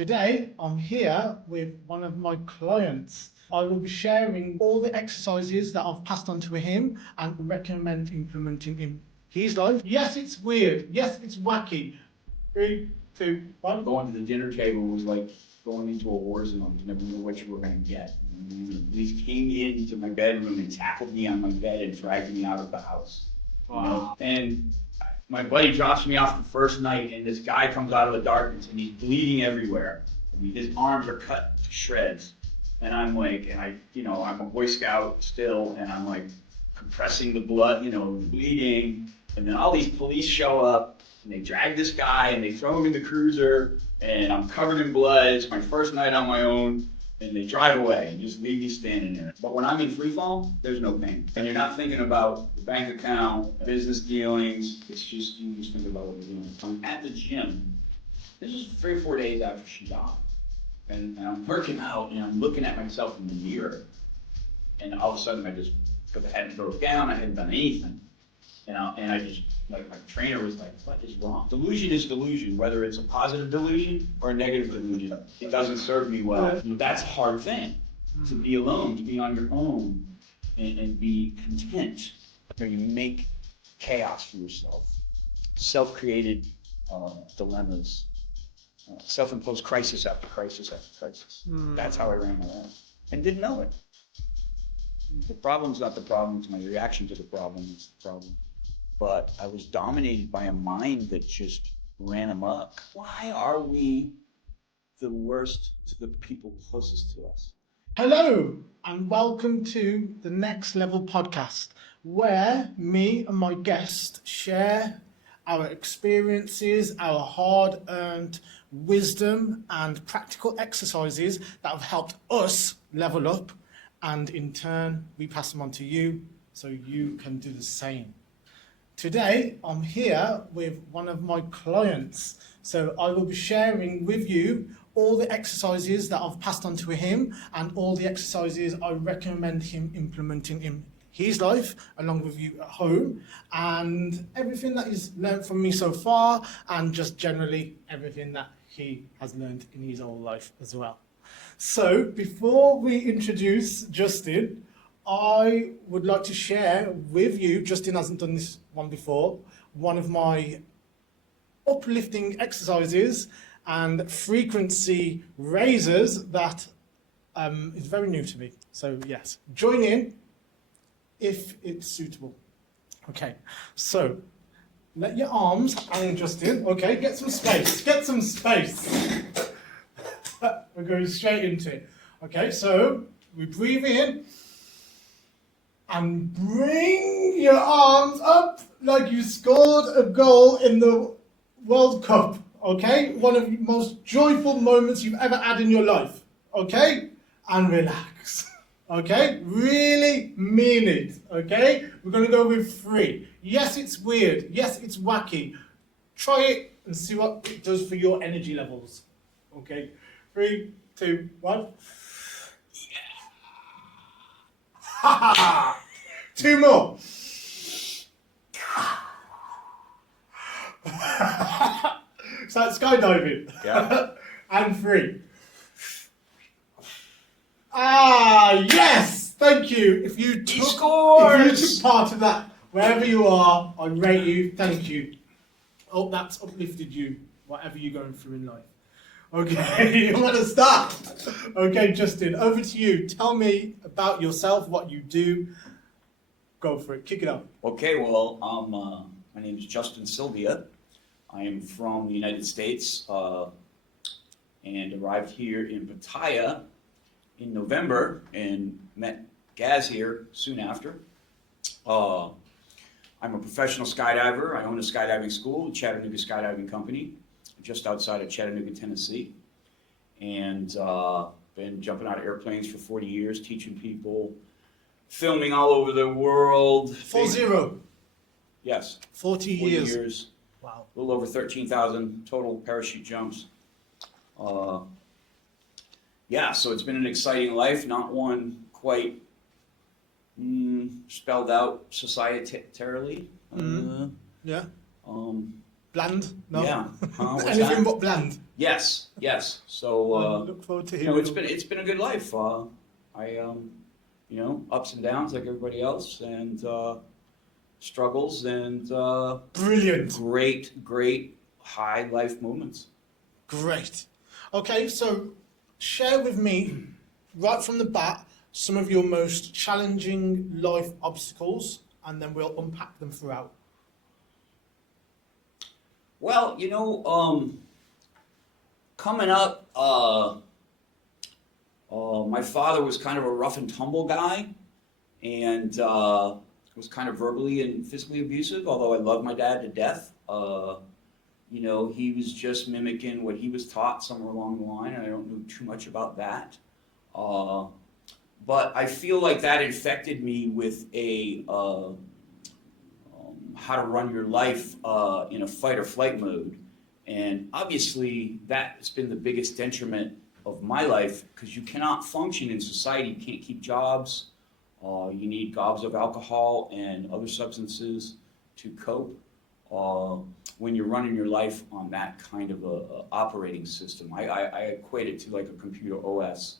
Today, I'm here with one of my clients. I will be sharing all the exercises that I've passed on to him and recommend implementing in his life. Yes, it's weird. Yes, it's wacky. 3, 2, 1. Going to the dinner table was like going into a war zone. You never knew what you were going to get. And the police came into my bedroom and tackled me on my bed and dragged me out of the house. Wow. And my buddy drops me off the first night, and this guy comes out of the darkness, and he's bleeding everywhere. I mean, his arms are cut to shreds. And I'm like, I'm a Boy Scout still, and I'm like compressing the blood, bleeding. And then all these police show up, and they drag this guy, and they throw him in the cruiser, and I'm covered in blood. It's my first night on my own, and they drive away and just leave me standing there. But when I'm in free fall, there's no pain. And you're not thinking about the bank account, business dealings. It's just, you just think about what you're doing. I'm at the gym. This is 3 or 4 days after she died. And I'm working out, and I'm looking at myself in the mirror. And all of a sudden, because I hadn't broke down, I hadn't done anything. And I just, like, my trainer was like, what is wrong? Delusion is delusion, whether it's a positive delusion or a negative delusion. It doesn't serve me well. That's a hard thing, to be alone, to be on your own, and be content. You make chaos for yourself, self-created dilemmas, self-imposed crisis after crisis after crisis. That's how I ran my life, and didn't know it. The problem's not the problem, it's my reaction to the problem is the problem. But I was dominated by a mind that just ran amok. Why are we the worst to the people closest to us? Hello, and welcome to the Next Level podcast, where me and my guest share our experiences, our hard-earned wisdom and practical exercises that have helped us level up, and in turn, we pass them on to you so you can do the same. Today, I'm here with one of my clients. So I will be sharing with you all the exercises that I've passed on to him and all the exercises I recommend him implementing in his life, along with you at home, and everything that he's learned from me so far, and just generally everything that he has learned in his whole life as well. So before we introduce Justin, I would like to share with you, Justin hasn't done this one before, one of my uplifting exercises and frequency raisers that is very new to me. So yes, join in if it's suitable. Okay, so let your arms hang, Justin. Okay, get some space. We're going straight into it. Okay, so we breathe in and bring your arms up like you scored a goal in the World Cup. Okay, one of the most joyful moments you've ever had in your life. Okay, and relax. Okay, really mean it. Okay, we're going to go with 3. Yes, it's weird. Yes, it's wacky. Try it and see what it does for your energy levels. Okay, 3, 2, 1. Yeah. 2 more. It's like skydiving. Yeah. And 3. Yes! Thank you. If you took part of that, wherever you are, I rate you. Thank you. Hope that's uplifted you, whatever you're going through in life. Okay, you want to start? Okay, Justin, over to you. Tell me about yourself, what you do. Go for it. Kick it up. Okay, well, my name is Justin Sylvia. I am from the United States and arrived here in Pattaya in November and met Gaz here soon after. I'm a professional skydiver. I own a skydiving school, the Chattanooga Skydiving Company, just outside of Chattanooga, Tennessee. And been jumping out of airplanes for 40 years, teaching people, filming all over the world. 40. Yes. 40 years. Wow. A little over 13,000 total parachute jumps. Yeah, so it's been an exciting life, not one quite spelled out societarily. Yeah. Bland? No? Yeah. What's Anything that? but bland. Yes. So, Look forward to you hearing. know, it's been a good life. You know, ups and downs like everybody else, and struggles, and Brilliant. great high life moments. Great. Okay, so share with me, right from the bat, some of your most challenging life obstacles, and then we'll unpack them throughout. Well, you know, coming up, my father was kind of a rough and tumble guy, and was kind of verbally and physically abusive, although I love my dad to death. You know, he was just mimicking what he was taught somewhere along the line, and I don't know too much about that. But I feel like that infected me with a how to run your life in a fight or flight mode. And obviously, that's been the biggest detriment of my life, because you cannot function in society. You can't keep jobs. You need gobs of alcohol and other substances to cope when you're running your life on that kind of a operating system. I equate it to like a computer OS,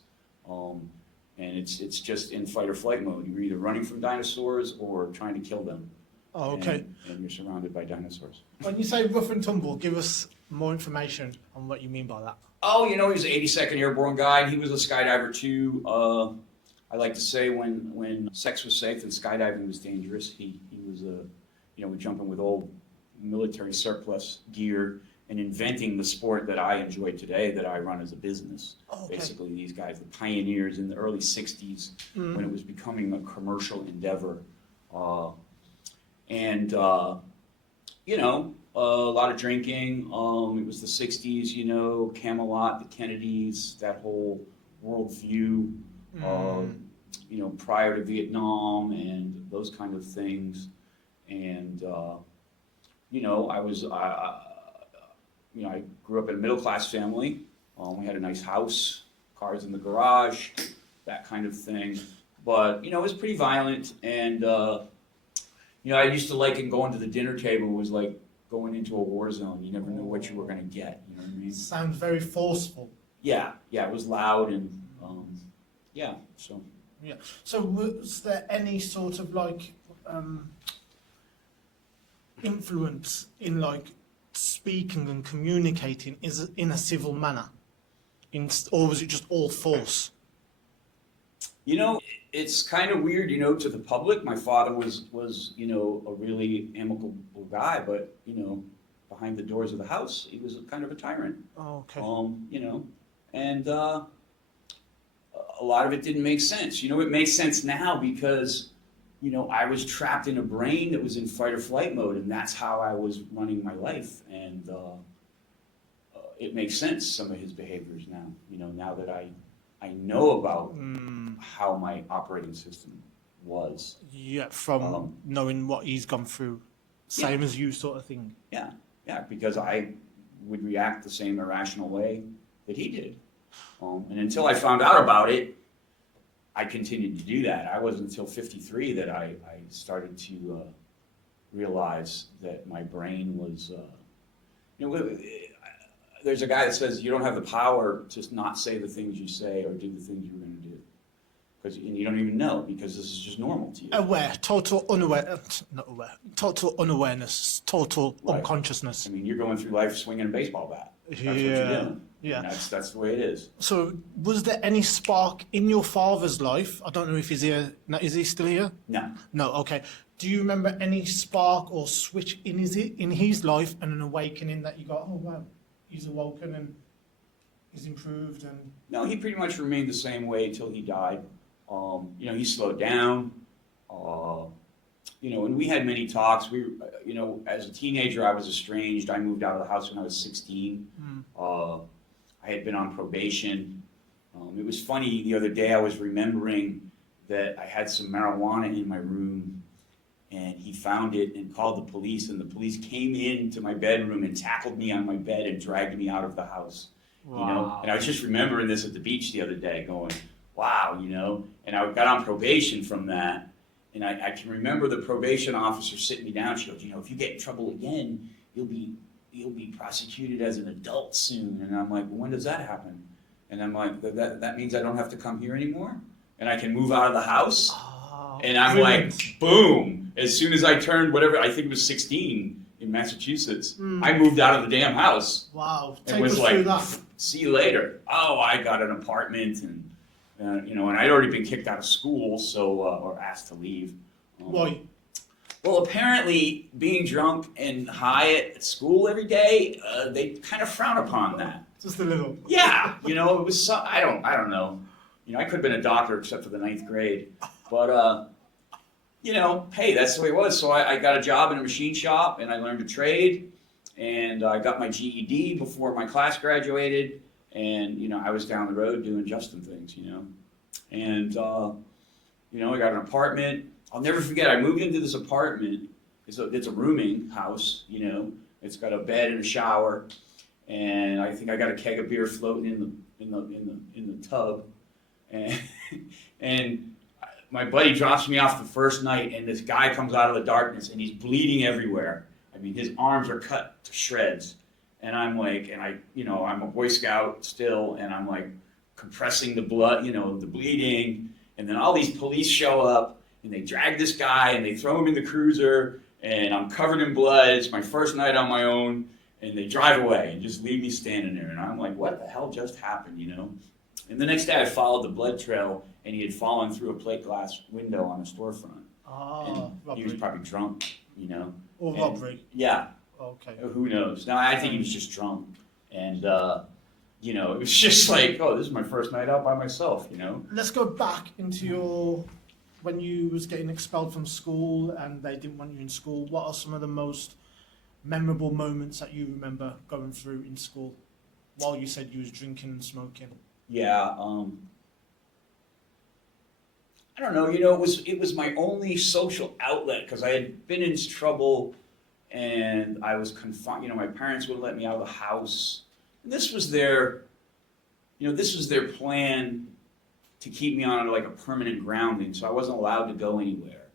and it's just in fight or flight mode. You're either running from dinosaurs or trying to kill them. Oh, okay. And you're surrounded by dinosaurs. When you say rough and tumble, give us more information on what you mean by that. Oh, you know, he was an 82nd Airborne guy, and he was a skydiver too. I like to say when sex was safe and skydiving was dangerous, he was you know, jumping with old military surplus gear and inventing the sport that I enjoy today, that I run as a business. Oh, okay. Basically, these guys, the pioneers in the early 60s, when it was becoming a commercial endeavor. You know, a lot of drinking. It was the 60s, you know, Camelot, the Kennedys, that whole worldview, you know, prior to Vietnam and those kind of things. And, you know, you know, I grew up in a middle-class family. We had a nice house, cars in the garage, that kind of thing. But, you know, it was pretty violent. And, you know, I used to liken going to the dinner table was like going into a war zone. You never knew what you were going to get. You know what I mean? Sounds very forceful. Yeah, it was loud, and yeah, so. Yeah. So was there any sort of like influence in like speaking and communicating in a civil manner, or was it just all force? You know, it's kind of weird, you know, to the public. My father was, you know, a really amicable guy, but, you know, behind the doors of the house, he was kind of a tyrant. Oh, okay. You know, and a lot of it didn't make sense. You know, it makes sense now because, you know, I was trapped in a brain that was in fight or flight mode, and that's how I was running my life. And it makes sense, some of his behaviors now, you know, now that I know about how my operating system was. Yeah, from knowing what he's gone through, same as you sort of thing. Yeah, because I would react the same irrational way that he did. And until I found out about it, I continued to do that. I wasn't until 53 that I started to realize that my brain was, you know, there's a guy that says you don't have the power to not say the things you say or do the things you're going to do. And you don't even know, because this is just normal to you. Total unawareness, total Right. unconsciousness. I mean, you're going through life swinging a baseball bat. That's what you're doing. Yeah. And that's the way it is. So, was there any spark in your father's life? I don't know if he's here. No, is he still here? No. No. Okay. Do you remember any spark or switch in his life and an awakening that you got? Oh wow, he's awoken and he's improved and. No, he pretty much remained the same way till he died. You know, he slowed down. You know, and we had many talks. You know, as a teenager, I was estranged. I moved out of the house when I was 16. I had been on probation. It was funny, the other day I was remembering that I had some marijuana in my room, and he found it and called the police, and the police came into my bedroom and tackled me on my bed and dragged me out of the house. Wow. You know, and I was just remembering this at the beach the other day going, wow, you know, and I got on probation from that. And I can remember the probation officer sitting me down. She goes, you know, if you get in trouble again, you'll be you'll be prosecuted as an adult soon. And I'm like, well, when does that happen? And I'm like, that means I don't have to come here anymore? And I can move out of the house? And I'm like, boom. As soon as I turned whatever, I think it was 16 in Massachusetts, I moved out of the damn house. Wow. And was like, see you later. Oh, I got an apartment and, and I'd already been kicked out of school, so, or asked to leave. Why? Well, apparently being drunk and high at school every day, they kind of frown upon that. Just a little. Yeah, it was I don't know. I could have been a doctor except for the 9th grade. But, hey, that's the way it was. So I got a job in a machine shop, and I learned a trade, and I got my GED before my class graduated, and, I was down the road doing Justin things, And, I got an apartment. I'll never forget, I moved into this apartment. It's a rooming house, It's got a bed and a shower, and I think I got a keg of beer floating in the tub, and my buddy drops me off the first night, and this guy comes out of the darkness, and he's bleeding everywhere. I mean, his arms are cut to shreds, and I'm like, I'm a Boy Scout still, and I'm like compressing the blood, the bleeding, and then all these police show up, and they drag this guy, and they throw him in the cruiser, and I'm covered in blood. It's my first night on my own, and they drive away and just leave me standing there, and I'm like, what the hell just happened, And the next day I followed the blood trail, and he had fallen through a plate glass window on a storefront. And he was probably drunk, Or robbery. Yeah. Okay. Who knows? No, I think he was just drunk. And, it was just like, oh, this is my first night out by myself, Let's go back into when you was getting expelled from school and they didn't want you in school. What are some of the most memorable moments that you remember going through in school while you said you was drinking and smoking? Yeah, I don't know, it was my only social outlet because I had been in trouble and I was confined, my parents wouldn't let me out of the house. And this was their plan to keep me on like a permanent grounding, so I wasn't allowed to go anywhere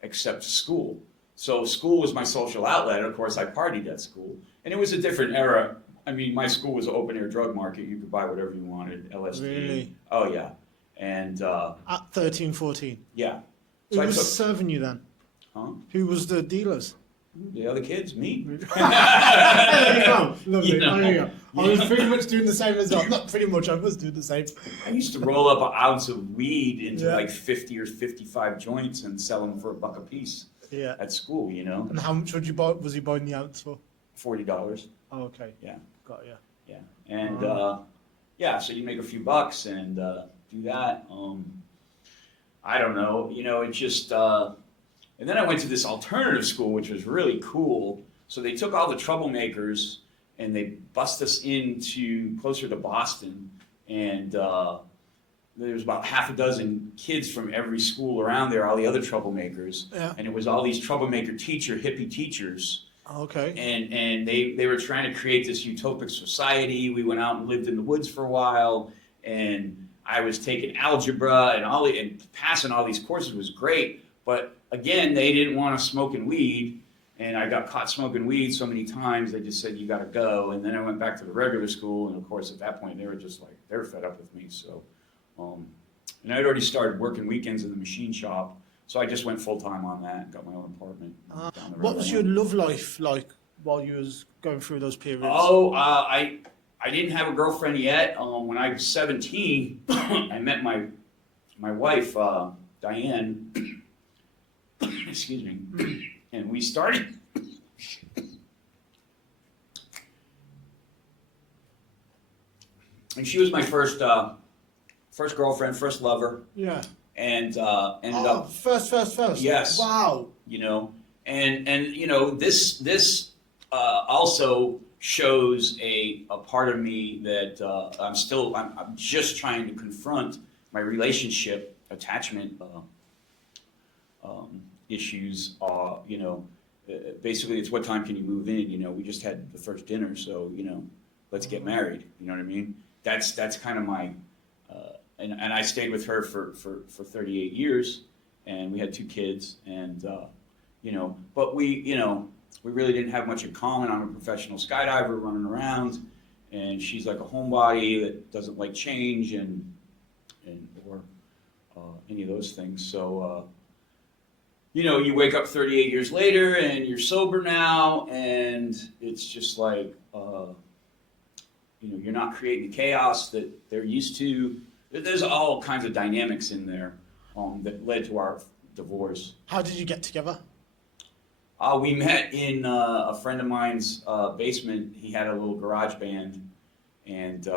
except to school. So school was my social outlet, and of course I partied at school. And it was a different era. I mean, my school was an open-air drug market. You could buy whatever you wanted, LSD. Really? Oh, yeah. And at 13, 14? Yeah. So who was serving you then? Huh? Who was the dealers? The other kids, me. There you go. Lovely. There you go. I was pretty much doing the same as well. Not pretty much, I was doing the same. I used to roll up an ounce of weed into like 50 or 55 joints and sell them for $1 a piece at school, And how much was he buying the ounce for? $40. Oh, okay. Yeah. Got you. Yeah. And so you make a few bucks and do that. I don't know, it just, and then I went to this alternative school, which was really cool. So they took all the troublemakers and they bust us into closer to Boston. And there was about half a dozen kids from every school around there, all the other troublemakers. Yeah. And it was all these troublemaker hippie teachers. Okay. And they were trying to create this utopic society. We went out and lived in the woods for a while, and I was taking algebra and passing all these courses was great. But again, they didn't want us smoking weed, and I got caught smoking weed so many times. They just said you got to go. And then I went back to the regular school, and of course at that point they were just like they were fed up with me. So, and I'd already started working weekends in the machine shop. So I just went full time on that and got my own apartment. What was your love life like while you was going through those periods? Oh, I didn't have a girlfriend yet. When I was 17, I met my wife, Diane. Excuse me. And we started. And she was my first girlfriend, first lover. Yeah. And ended up first. Yes. Wow. And this also shows a part of me that I'm just trying to confront my relationship attachment issues. Basically, it's what time can you move in? We just had the first dinner, so let's get married. You know what I mean? That's kind of my. And I stayed with her for 38 years, and we had 2 kids, and but we we really didn't have much in common. I'm a professional skydiver running around, and she's like a homebody that doesn't like change or any of those things. So, you wake up 38 years later and you're sober now, and it's just like, you're not creating the chaos that they're used to. There's all kinds of dynamics in there that led to our divorce. How did you get together? We met in a friend of mine's basement. He had a little garage band, and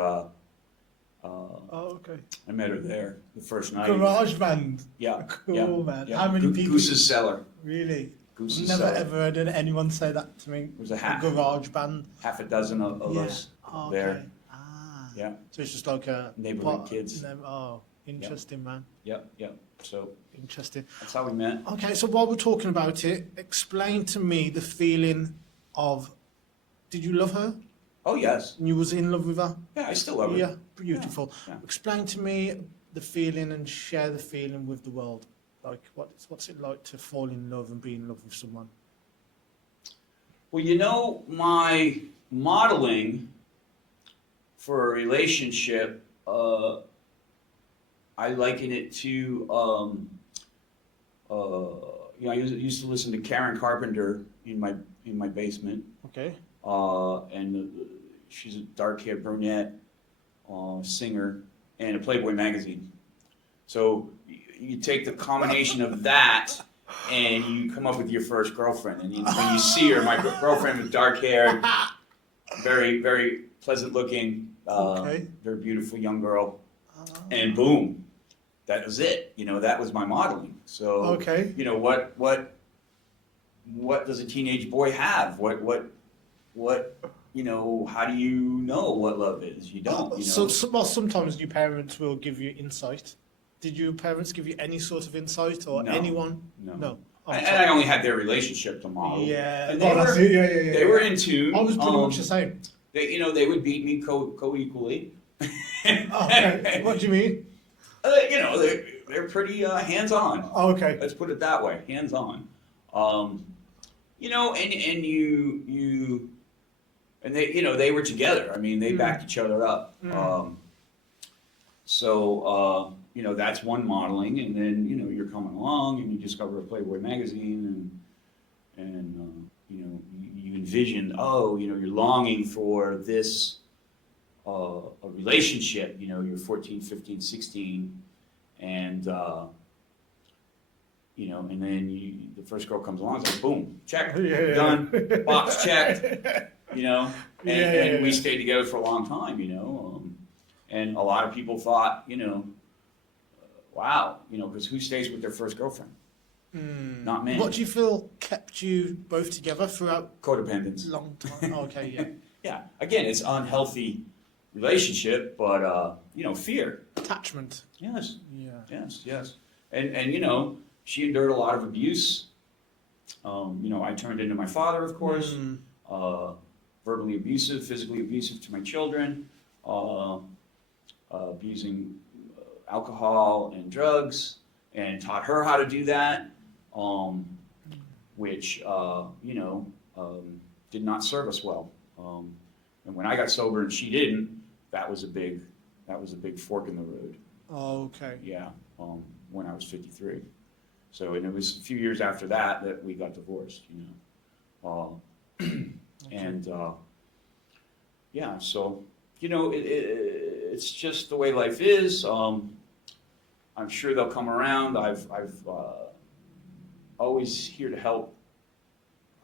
Okay. I met her there the first night. Garage band. Yeah. Cool, yeah, man. yeah. How many people? Goose's Cellar. Really? Goose's Never Cellar. ever heard anyone say that to me. It was a garage band. half a dozen of us there. Okay. Ah. Yeah. So it's just like a Neighborhood kids. Interesting, man. Yep. So Interesting. that's how we met. Okay, so while we're talking about it, explain to me the feeling of, did you love her? Oh yes. And you was in love with her? Yeah, I still love her. Yeah, beautiful. Yeah. Explain to me the feeling and share the feeling with the world. Like, what's it like to fall in love and be in love with someone? Well, my modeling for a relationship, I liken it to, I used to listen to Karen Carpenter in my basement, Okay. and she's a dark-haired brunette singer, and a Playboy magazine. So you take the combination of that, and you come up with your first girlfriend. And when you see her, my girlfriend was dark-haired, very, very pleasant-looking, Okay. very beautiful young girl, and boom, that was it. That was my modeling. So, Okay. what does a teenage boy have? What, how do you know what love is? You don't, Well, sometimes your parents will give you insight. Did your parents give you any sort of insight, or No. anyone? No. Oh, And I only had their relationship to model. yeah. And Well, that's it. Yeah. they were in tune. I was pretty much the same. They would beat me co-equally. Okay. What do you mean? They're pretty hands-on. Okay. Let's put it that way, hands-on. And they were together. I mean, they backed each other up. That's one modeling, and then you're coming along and you discover a Playboy magazine, and you envision, you're longing for this a relationship. You're 14, 15, 16, and and then the first girl comes along, it's like boom, check, done, box checked. And we stayed together for a long time. And a lot of people thought, wow, because who stays with their first girlfriend? Not many. What do you feel kept you both together throughout Codependence. a long time? Okay, yeah. Yeah. Again, it's unhealthy relationship, but fear. Attachment. Yes. Yeah. Yes. And she endured a lot of abuse. I turned into my father, of course. Verbally abusive, physically abusive to my children, abusing alcohol and drugs, and taught her how to do that, which did not serve us well. And when I got sober and she didn't, that was a big fork in the road. Oh, okay. Yeah, when I was 53. So, and it was a few years after that we got divorced. And yeah, so it's just the way life is. I'm sure they'll come around. I've always here to help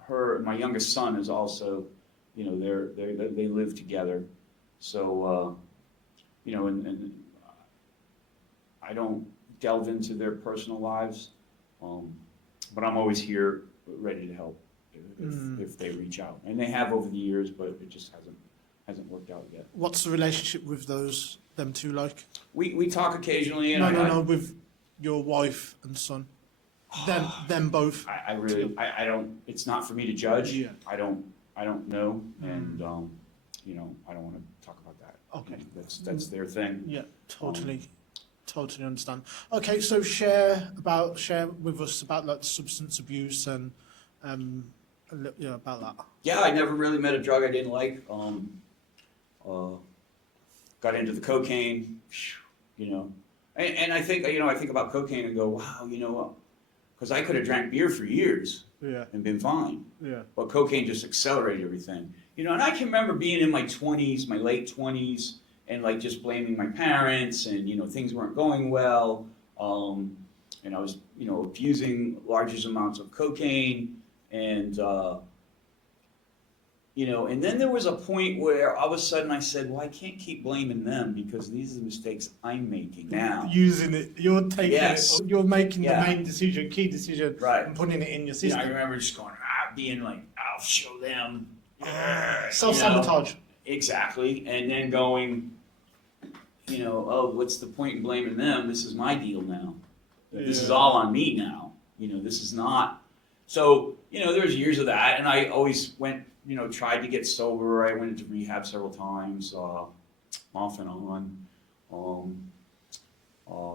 her. My youngest son is also, they live together. So and I don't delve into their personal lives, but I'm always here, ready to help if they reach out, and they have over the years, but it just hasn't worked out yet. What's the relationship with them two like? We talk occasionally, and No, with your wife and son. Them both. I really don't. It's not for me to judge. Yeah. I don't know, and I don't want to talk about that. Okay. That's their thing. Yeah, totally understand. Okay, so share with us about like substance abuse and Yeah, about that. Yeah, I never really met a drug I didn't like. Got into the cocaine, you know, and I think, I think about cocaine and go, wow, because I could have drank beer for years Yeah. and been fine. Yeah. But cocaine just accelerated everything. And I can remember being in my 20s, my late 20s, and like just blaming my parents, and things weren't going well. And I was, abusing large amounts of cocaine, and and then there was a point where all of a sudden I said, well, I can't keep blaming them because these are the mistakes I'm making now. Using it, you're taking Yes. it, you're making Yeah. the main decision, key decision, Right. and putting it in your system. I remember just going, being like, I'll show them. Self-sabotage. Exactly. And then going, oh, what's the point in blaming them? This is my deal now. This is Yeah. all on me now. This is not. So, there's years of that. And I always went, tried to get sober. I went into rehab several times, off and on.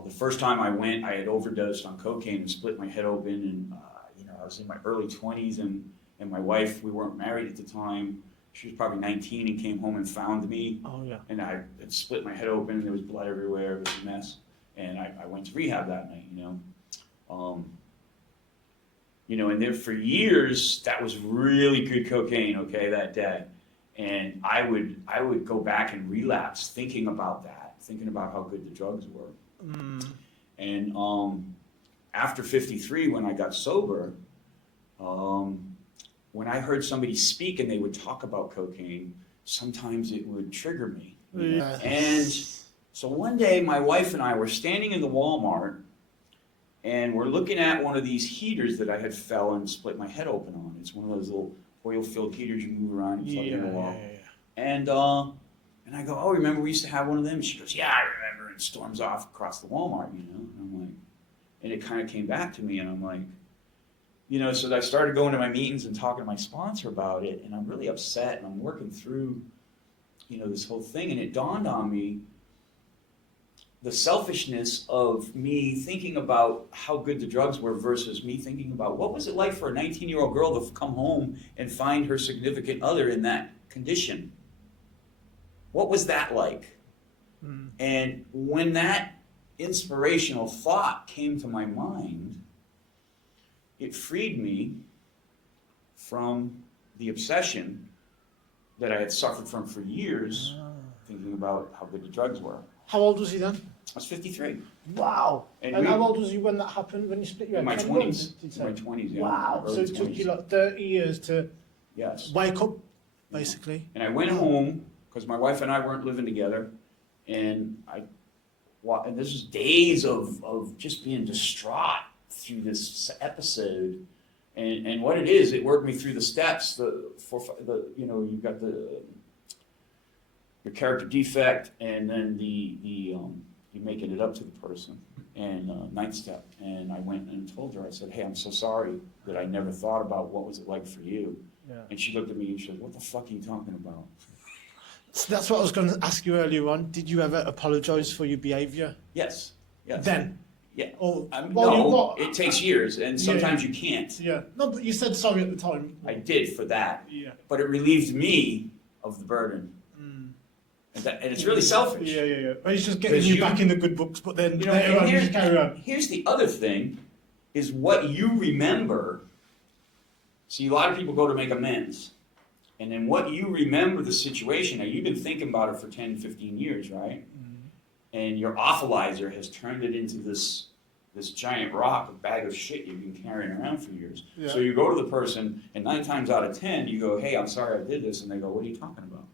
The first time I went, I had overdosed on cocaine and split my head open. And, I was in my early 20s, and my wife, we weren't married at the time. She was probably 19 and came home and found me. Oh, yeah. And I had split my head open, and there was blood everywhere. It was a mess. And I went to rehab that night, and then for years, that was really good cocaine, okay, that day. And I would go back and relapse thinking about that, thinking about how good the drugs were. Mm. And after 53, when I got sober, when I heard somebody speak and they would talk about cocaine, sometimes it would trigger me. Yeah. And so one day, my wife and I were standing in the Walmart, and we're looking at one of these heaters that I had fell and split my head open on. It's one of those little oil-filled heaters you move around and plug in the wall. And I go, oh, remember we used to have one of them? And she goes, yeah, I remember, and storms off across the Walmart, And I'm like, and it kind of came back to me, and I'm like, so I started going to my meetings and talking to my sponsor about it, and I'm really upset, and I'm working through, this whole thing, and it dawned on me the selfishness of me thinking about how good the drugs were versus me thinking about what was it like for a 19-year-old girl to come home and find her significant other in that condition. What was that like? Mm. And when that inspirational thought came to my mind, it freed me from the obsession that I had suffered from for years, thinking about how good the drugs were. How old was he then? I was 53. Wow. And how old was you when that happened, when you split your head? In my 20s. In my 20s, yeah. Wow. So it took you like 30 years to wake up, basically. Yeah. And I went home, because my wife and I weren't living together, and and this was days of just being distraught through this episode. And what it is, it worked me through the steps. You've got your character defect, and then you making it up to the person, and ninth step. And I went and told her, I said, hey, I'm so sorry that I never thought about what was it like for you. Yeah. And she looked at me and she said, what the fuck are you talking about? So that's what I was going to ask you earlier on. Did you ever apologize for your behavior? Yes. Then? Yeah. Or, no, it takes years, and sometimes you can't. Yeah. No, but you said sorry at the time. I did for that. Yeah. But it relieved me of the burden. And it's really selfish. Yeah. But it's just getting you back in the good books, but then later on, you just carry on. Here's the other thing, is what you remember. See, a lot of people go to make amends. And then what you remember the situation, now you've been thinking about it for 10, 15 years, right? Mm-hmm. And your awfulizer has turned it into this giant rock, a bag of shit you've been carrying around for years. Yeah. So you go to the person, and 9 times out of 10, you go, hey, I'm sorry I did this. And they go, what are you talking about?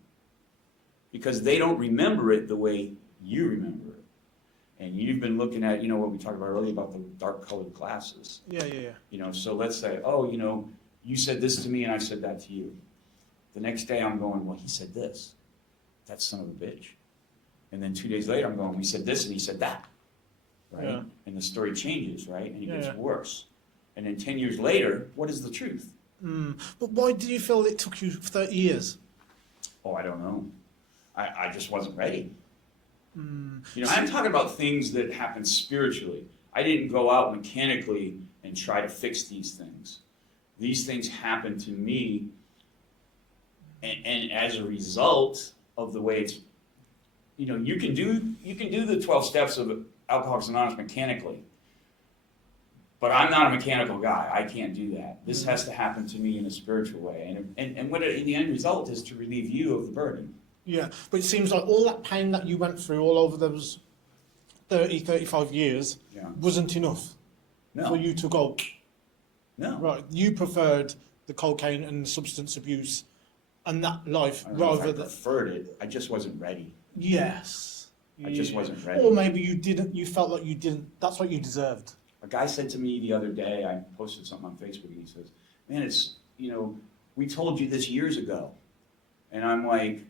Because they don't remember it the way you remember it. And you've been looking at, what we talked about earlier about the dark-colored glasses. Yeah. So let's say, oh, you said this to me and I said that to you. The next day I'm going, well, he said this. That son of a bitch. And then 2 days later I'm going, we said this and he said that. Right? Yeah. And the story changes, right? And it gets worse. And then 10 years later, what is the truth? But why do you feel it took you 30 years? Oh, I don't know. I just wasn't ready. I'm talking about things that happen spiritually. I didn't go out mechanically and try to fix these things. these things happen to me, and as a result of the way it's, you know, you can do the 12 steps of Alcoholics Anonymous mechanically, but I'm not a mechanical guy. I can't do that. This has to happen to me in a spiritual way, and what the end result is to relieve you of the burden. Yeah, but it seems like all that pain that you went through all over those 30, 35 years wasn't enough for you to go, No. Right, you preferred the cocaine and substance abuse and that life rather than... I preferred it, I just wasn't ready. Yes. I just wasn't ready. Or maybe you felt like you didn't, that's what you deserved. A guy said to me the other day, I posted something on Facebook, and he says, man, it's, you know, we told you this years ago. And I'm like,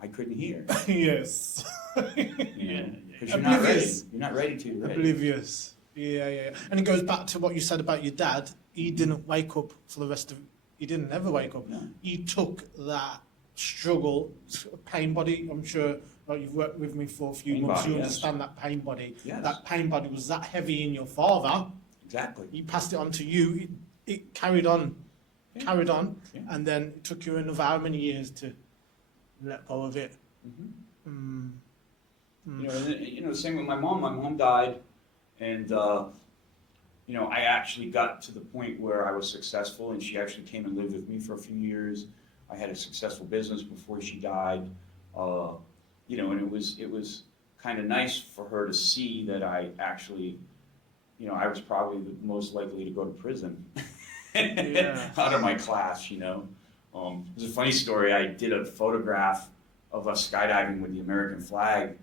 I couldn't hear. Yes. Yeah. Because you're not ready. You're not ready to. Oblivious. Yeah. And it goes back to what you said about your dad. He didn't wake up for the rest of... He didn't ever wake up. No. He took that struggle, pain body, I'm sure, like you've worked with me for a few months, body, you understand that pain body. Yes. That pain body was that heavy in your father. Exactly. He passed it on to you. It carried on, and then it took you another how many years to let go of it. Mm-hmm. You know, the same with my mom. My mom died, and you know, I actually got to the point where I was successful, and she actually came and lived with me for a few years. I had a successful business before she died. You know, and it was kind of nice for her to see that I actually, you know, I was probably the most likely to go to prison out of my class, you know. There's a funny story. I did a photograph of us skydiving with the American flag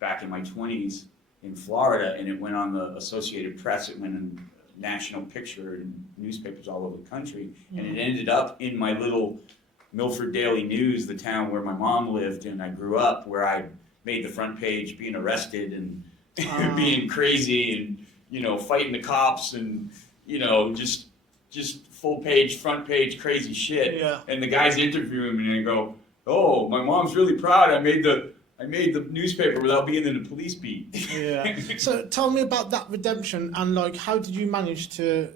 back in my 20s in Florida, and it went on the Associated Press. It went in national picture in newspapers all over the country, and it ended up in my little Milford Daily News, the town where my mom lived and I grew up, where I made the front page being arrested and being crazy and, you know, fighting the cops and, you know, just full page, front page, crazy shit. Yeah. And the guys interview me and they go, "Oh, my mom's really proud. I made the newspaper without being in the police beat." Yeah. So tell me about that redemption, and like, how did you manage to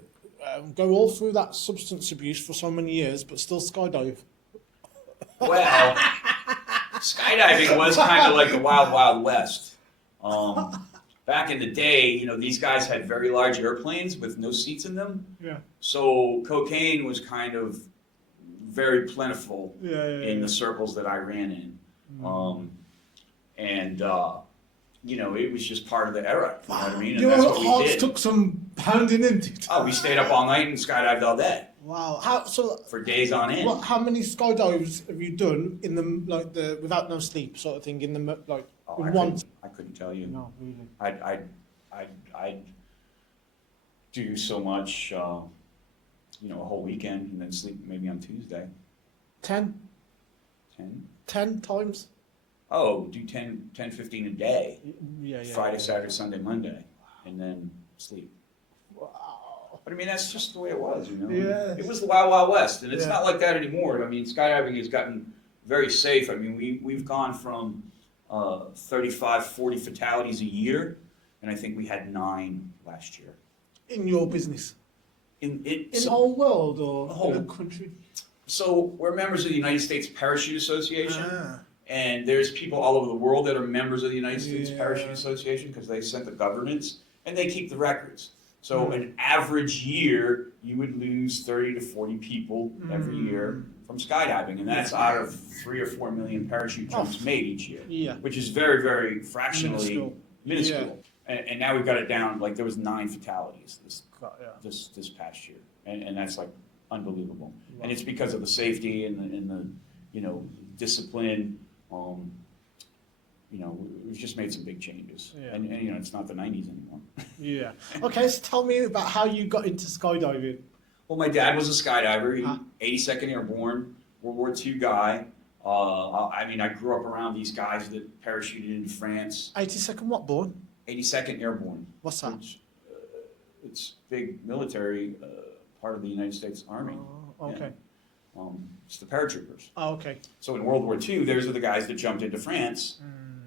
go all through that substance abuse for so many years, but still skydive? Well, skydiving was kind of like the Wild Wild West. Back in the day, you know, these guys had very large airplanes with no seats in them. Yeah. So cocaine was kind of very plentiful in the circles that I ran in. You know, it was just part of the era. You know what I mean? And that's what we hearts did. took some pounding into it. Oh, we stayed up all night and skydived all day. Wow. For days on end. How many skydives have you done in the without no sleep sort of thing in the like I couldn't tell you. No, really. I'd do so much, you know, a whole weekend and then sleep maybe on Tuesday. 10? 10? 10 times? Oh, do 10, 15 a day. Yeah. Friday, Saturday, Sunday, Monday, and then sleep. Wow. But I mean, that's just the way it was, you know? Yeah. It was the Wild Wild West, and it's not like that anymore. I mean, skydiving has gotten very safe. I mean, we've gone from 35, 40 fatalities a year, and I think we had 9 last year. In your business? In the whole world or the whole in the country? So we're members of the United States Parachute Association, and there's people all over the world that are members of the United States Parachute Association because they sent the governance, and they keep the records. So an average year, you would lose 30 to 40 people every year from skydiving, and that's out of 3 or 4 million parachute jumps made each year, which is very, very fractionally minuscule. And now we've got it down, like there was 9 fatalities this past year, and that's like unbelievable. Wow. And it's because of the safety and the you know, discipline. You know, we've just made some big changes, and you know, it's not the 90s anymore. Okay, so tell me about how you got into skydiving. Well, my dad was a skydiver, 82nd Airborne, World War II guy. I mean, I grew up around these guys that parachuted into France. 82nd what born? 82nd Airborne. What's that? It's big military part of the United States Army. Oh, okay. Yeah. It's the paratroopers. Oh, okay. So in World War II, those are the guys that jumped into France.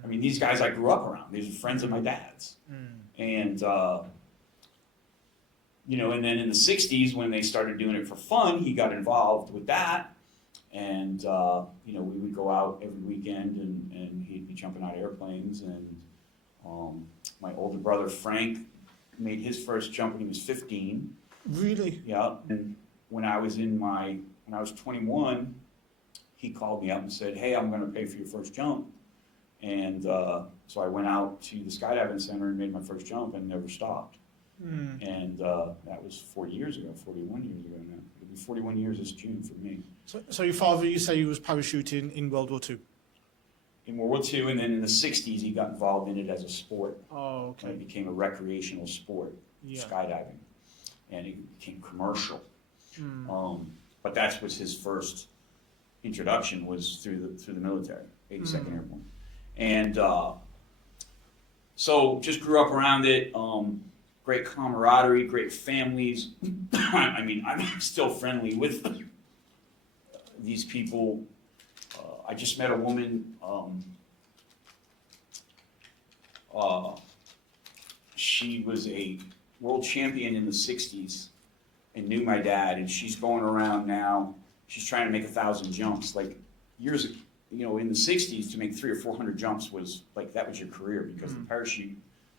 I mean, these guys I grew up around. These are friends of my dad's. And, And then in the 60s, when they started doing it for fun, he got involved with that. And, we would go out every weekend and he'd be jumping out of airplanes. And my older brother, Frank, made his first jump when he was 15. Really? Yeah. And when I was 21, he called me up and said, hey, I'm going to pay for your first jump. And so I went out to the skydiving center and made my first jump and never stopped. And that was 41 years ago now. It'll be 41 years this June for me. So your father, you say he was parachuting in World War II? In World War II, and then in the 60s, he got involved in it as a sport. Oh, okay. And it became a recreational sport, skydiving. And it became commercial. But that was his first introduction, was through the military, 82nd Airborne. And so just grew up around it. Great camaraderie, great families. I mean, I'm still friendly with these people. I just met a woman. She was a world champion in the 60s and knew my dad, and she's going around now. She's trying to make 1,000 jumps. Like years ago, in the 60s, to make 300 or 400 jumps was like, that was your career, because the parachute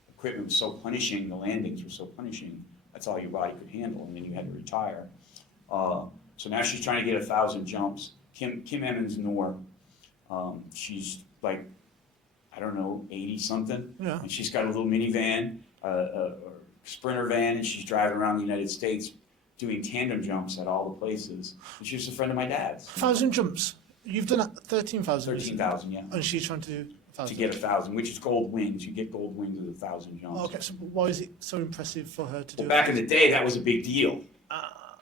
equipment was so punishing, the landings were so punishing, that's all your body could handle, and then you had to retire. So now she's trying to get 1,000 jumps. Kim Emmons Noor, she's like, I don't know, 80 something, and she's got a little minivan, a sprinter van, and she's driving around the United States doing tandem jumps at all the places. And she was a friend of my dad's. 1,000 jumps? You've done 13,000? 13,000, yeah. And she's trying to do 1,000? To get 1,000, which is gold wings. You get gold wings with 1,000 jumps. Oh, okay, so why is it so impressive for her to do it? Back in the day, that was a big deal.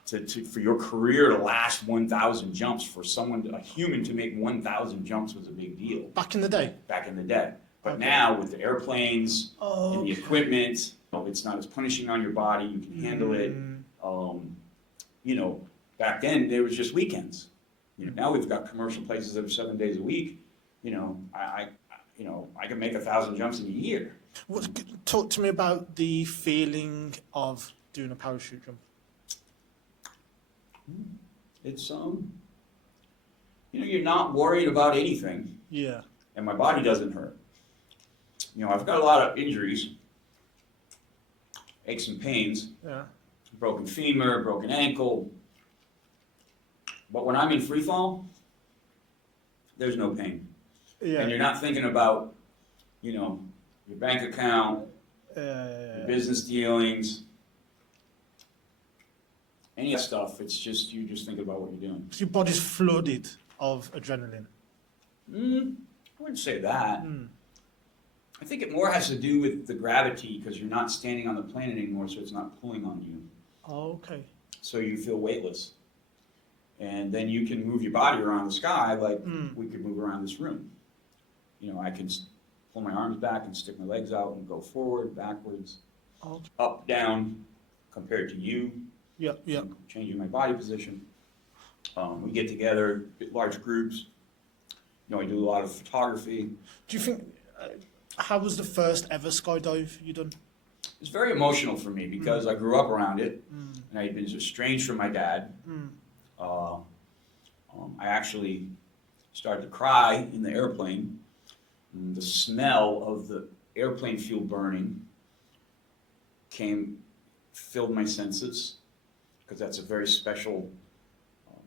For your career to last 1,000 jumps, for a human to make 1,000 jumps was a big deal. Back in the day? Back in the day. But now, with the airplanes and the equipment, it's not as punishing on your body. You can handle it. Back then, there was just weekends. Now we've got commercial places that are 7 days a week. I can make 1,000 jumps in a year. Talk to me about the feeling of doing a parachute jump. It's you're not worried about anything. Yeah. And my body doesn't hurt. I've got a lot of injuries, aches and pains. Yeah. Broken femur, broken ankle. But when I'm in free fall, there's no pain. Yeah. And you're not thinking about, your bank account, your business dealings, any of that stuff. It's just, you just think about what you're doing. So your body's flooded of adrenaline? I wouldn't say that. I think it more has to do with the gravity, because you're not standing on the planet anymore, so it's not pulling on you. Oh, okay. So you feel weightless. And then you can move your body around the sky like we could move around this room. I can pull my arms back and stick my legs out and go forward, backwards, up, down, compared to you. Yep. Changing my body position. We get together, large groups. I do a lot of photography. Do you think, how was the first ever skydive you done? It's very emotional for me, because I grew up around it, and I had been estranged from my dad. I actually started to cry in the airplane. And the smell of the airplane fuel burning filled my senses, because that's a very special,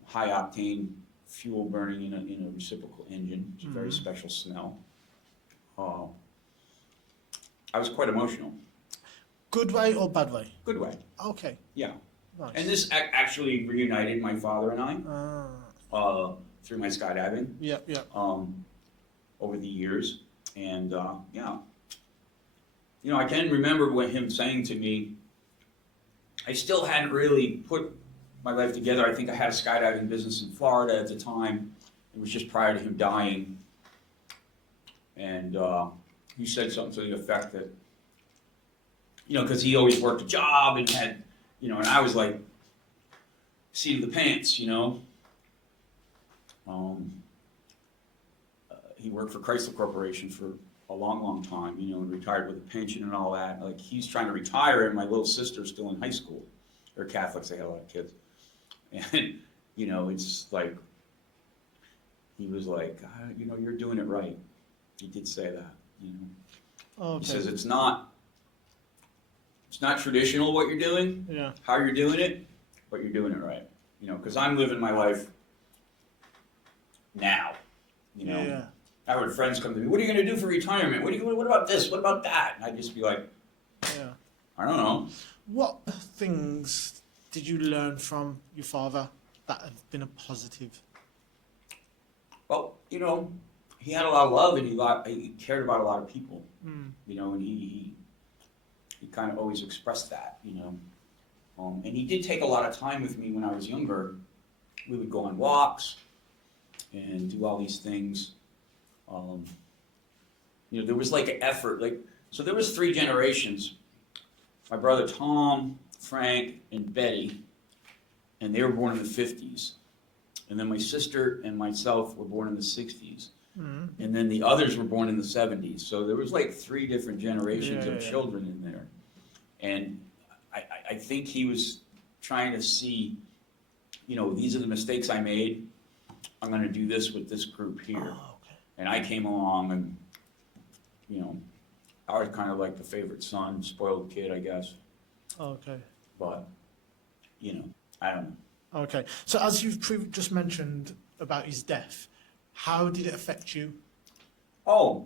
high-octane fuel burning in a reciprocal engine. It's a very special smell. I was quite emotional. Good way or bad way? Good way. Okay. Yeah. Nice. And this actually reunited my father and I through my skydiving. Yeah. Over the years. And I can remember him saying to me, I still hadn't really put my life together. I think I had a skydiving business in Florida at the time. It was just prior to him dying. And he said something to the effect that, because he always worked a job and had, and I was like, seat of the pants, He worked for Chrysler Corporation for a long, long time, and retired with a pension and all that. Like, he's trying to retire, and my little sister's still in high school. They're Catholics, they had a lot of kids. And, you know, it's like, he was like, you know, you're doing it right. He did say that, you know. Okay. He says it's not traditional what you're doing, Yeah. how you're doing it, but you're doing it right. You know, because I'm living my life now, you know. Yeah. I heard friends come to me, what are you going to do for retirement? What about this? What about that? And I'd just be like, Yeah. I don't know. What things did you learn from your father that have been a positive? Well, you know, he had a lot of love and he cared about a lot of people, you know, and he kind of always expressed that, you know. And he did take a lot of time with me when I was younger. We would go on walks and do all these things. You know, there was like an effort, like, so there was 3 generations. My brother Tom, Frank, and Betty, and they were born in the 50s. And then my sister and myself were born in the 60s. And then the others were born in the 70s. So there was like 3 different generations of children in there. And I think he was trying to see, you know, these are the mistakes I made. I'm going to do this with this group here. Oh, okay. And I came along and, you know, I was kind of like the favorite son, spoiled kid, I guess. Okay. But, you know, I don't know. Okay. So as you've just mentioned about his death, how did it affect you? Oh,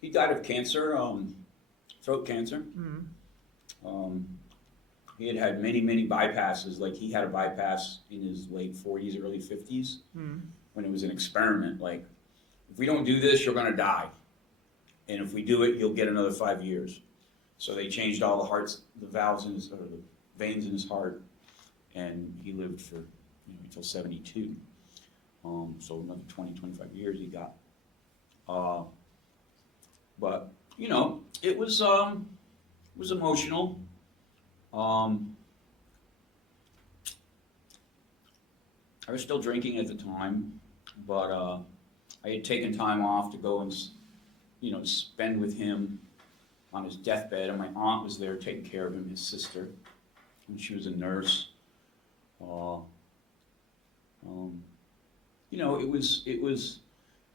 he died of cancer, throat cancer. He had had many, many bypasses. Like he had a bypass in his late 40s, early 50s, when it was an experiment. Like, if we don't do this, you're going to die. And if we do it, you'll get another 5 years. So they changed all the valves in his, or the veins in his heart, and he lived for, you know, until 72. So another 20, 25 years he got. But, you know, it was emotional. I was still drinking at the time, but I had taken time off to go and, you know, spend with him on his deathbed, and my aunt was there taking care of him, his sister, and she was a nurse. You know,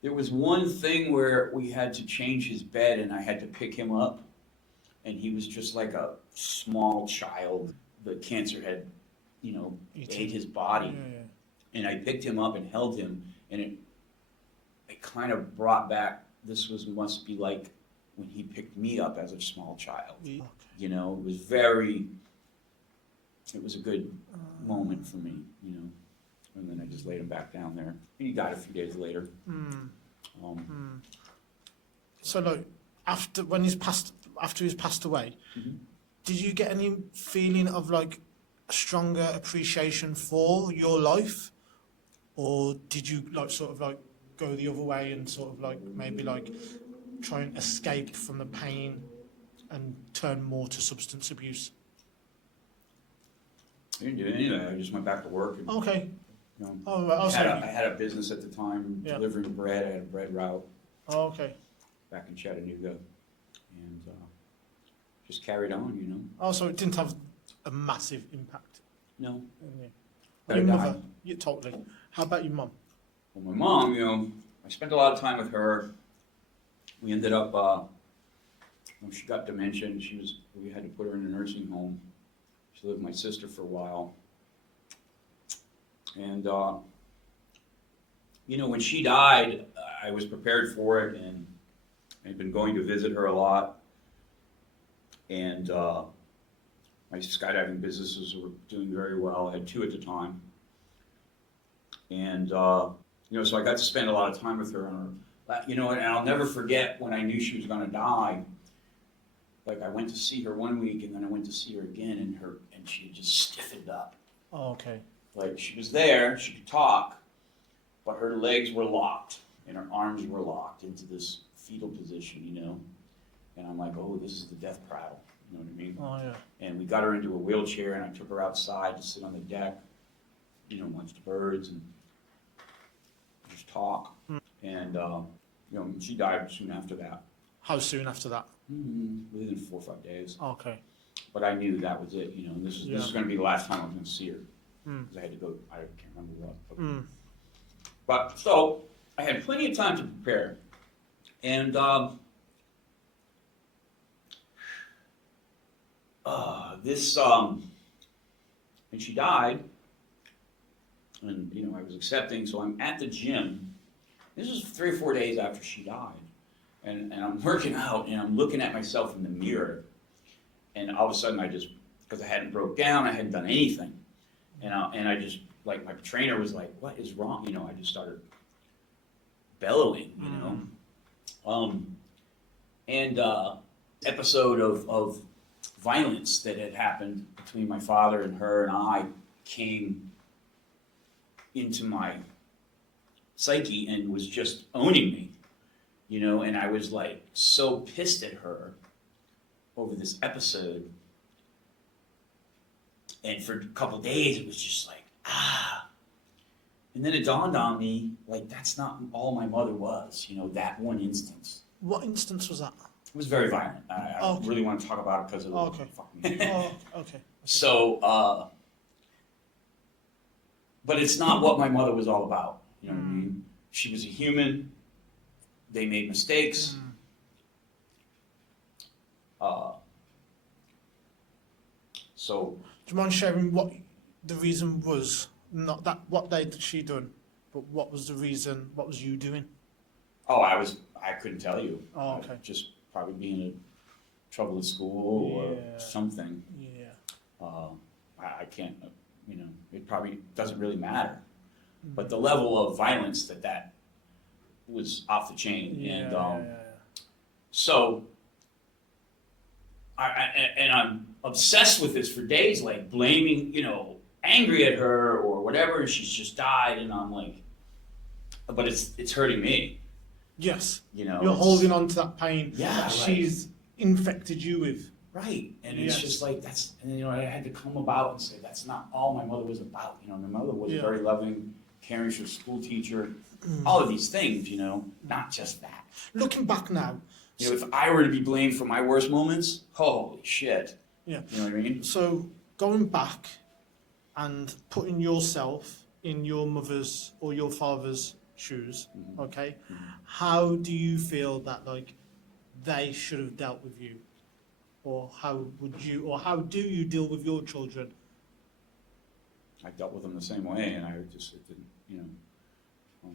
there was one thing where we had to change his bed, and I had to pick him up, and he was just like a small child. The cancer had, you know, ate his body. And I picked him up and held him, and it kind of brought back, must be like when he picked me up as a small child. Okay. You know, it was a good moment for me, you know. And then I just laid him back down there. And he died a few days later. So like after he's passed away, did you get any feeling of like a stronger appreciation for your life? Or did you like sort of like go the other way and sort of like maybe like try and escape from the pain and turn more to substance abuse? I didn't do any of that. I just went back to work. And, Okay. you know, Oh, right. I had a business at the time, delivering bread. I had a bread route Oh, okay. back in Chattanooga. And just carried on, you know. Oh, so it didn't have a massive impact. No. Your mother, yeah, totally. How about your mum? Well, my mom, you know, I spent a lot of time with her. We ended up, when she got dementia, and we had to put her in a nursing home. She lived with my sister for a while. And, you know, when she died, I was prepared for it, and I'd been going to visit her a lot. And my skydiving businesses were doing very well. I had 2 at the time. And, you know, so I got to spend a lot of time with her. You know, and I'll never forget when I knew she was going to die. Like, I went to see her one week, and then I went to see her again, and she had just stiffened up. Oh, okay. Like, she was there, she could talk, but her legs were locked, and her arms were locked into this fetal position, you know? And I'm like, oh, this is the death prattle, you know what I mean? Oh, yeah. And we got her into a wheelchair, and I took her outside to sit on the deck, you know, watch the birds, and just talk. And, you know, she died soon after that. How soon after that? Within 4 or 5 days. Okay. but I knew that was it, you know, and this is going to be the last time I was going to see her. Mm. Because I had to go, I can't remember what. Mm. But, so, I had plenty of time to prepare. And, when she died, and, you know, I was accepting, so I'm at the gym. This was 3 or 4 days after she died. And I'm working out, and I'm looking at myself in the mirror. And all of a sudden, because I hadn't broke down, I hadn't done anything. And I just, like, my trainer was like, what is wrong? You know, I just started bellowing, you know. Episode of violence that had happened between my father and her and I came into my psyche and was just owning me, you know, and I was like so pissed at her over this episode. And for a couple of days, it was just like, And then it dawned on me, like, that's not all my mother was, you know, that one instance. What instance was that? It was very violent. I Okay. really want to talk about it because of Okay. Okay. So, but it's not what my mother was all about. You know what I mean? She was a human. They made mistakes. So. Do you mind sharing what the reason was? Not that what did she done, but what was the reason? What was you doing? Oh, I couldn't tell you. Oh, okay. Just probably being in trouble at school or Yeah. something. Yeah. I can't, you know, it probably doesn't really matter. But the level of violence that was off the chain. Yeah. So, I'm obsessed with this for days, like blaming, you know, angry at her or whatever, and she's just died, and I'm like, but it's hurting me. Yes. You know, you're holding on to that pain Yeah, that she's infected you with. Right, and it's Yes. just like and you know, I had to come about and say that's not all my mother was about. You know, my mother was Yeah. very loving, caring, she was a school teacher, all of these things. You know, not just that. Looking back now, You know, if I were to be blamed for my worst moments, holy shit. Yeah. You know what I mean? so going back and putting yourself in your mother's or your father's shoes, okay, how do you feel that like they should have dealt with you, or how do you deal with your children? I dealt with them the same way, and it didn't, you know.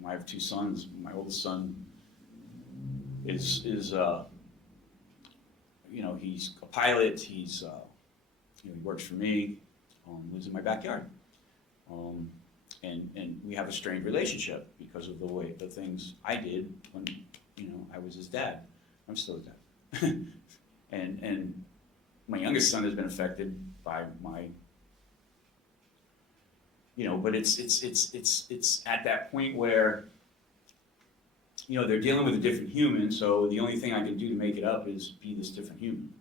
I have 2 sons. My oldest son is you know, he's a pilot. He's you know, he works for me. Lives in my backyard. And we have a strained relationship because of the things I did when, you know, I was his dad. I'm still his dad. and my youngest son has been affected by my, you know, but it's at that point where, you know, they're dealing with a different human, so the only thing I can do to make it up is be this different human.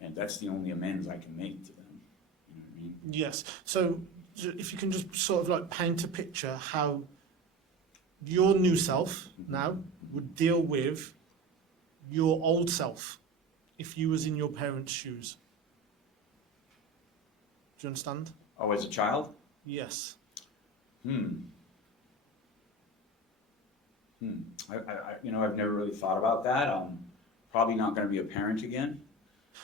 And that's the only amends I can make to them. You know what I mean? Yes. So if you can just sort of like paint a picture how your new self now would deal with your old self if you was in your parents' shoes. Do you understand? Oh, as a child? Yes. You know, I've never really thought about that. I'm probably not going to be a parent again.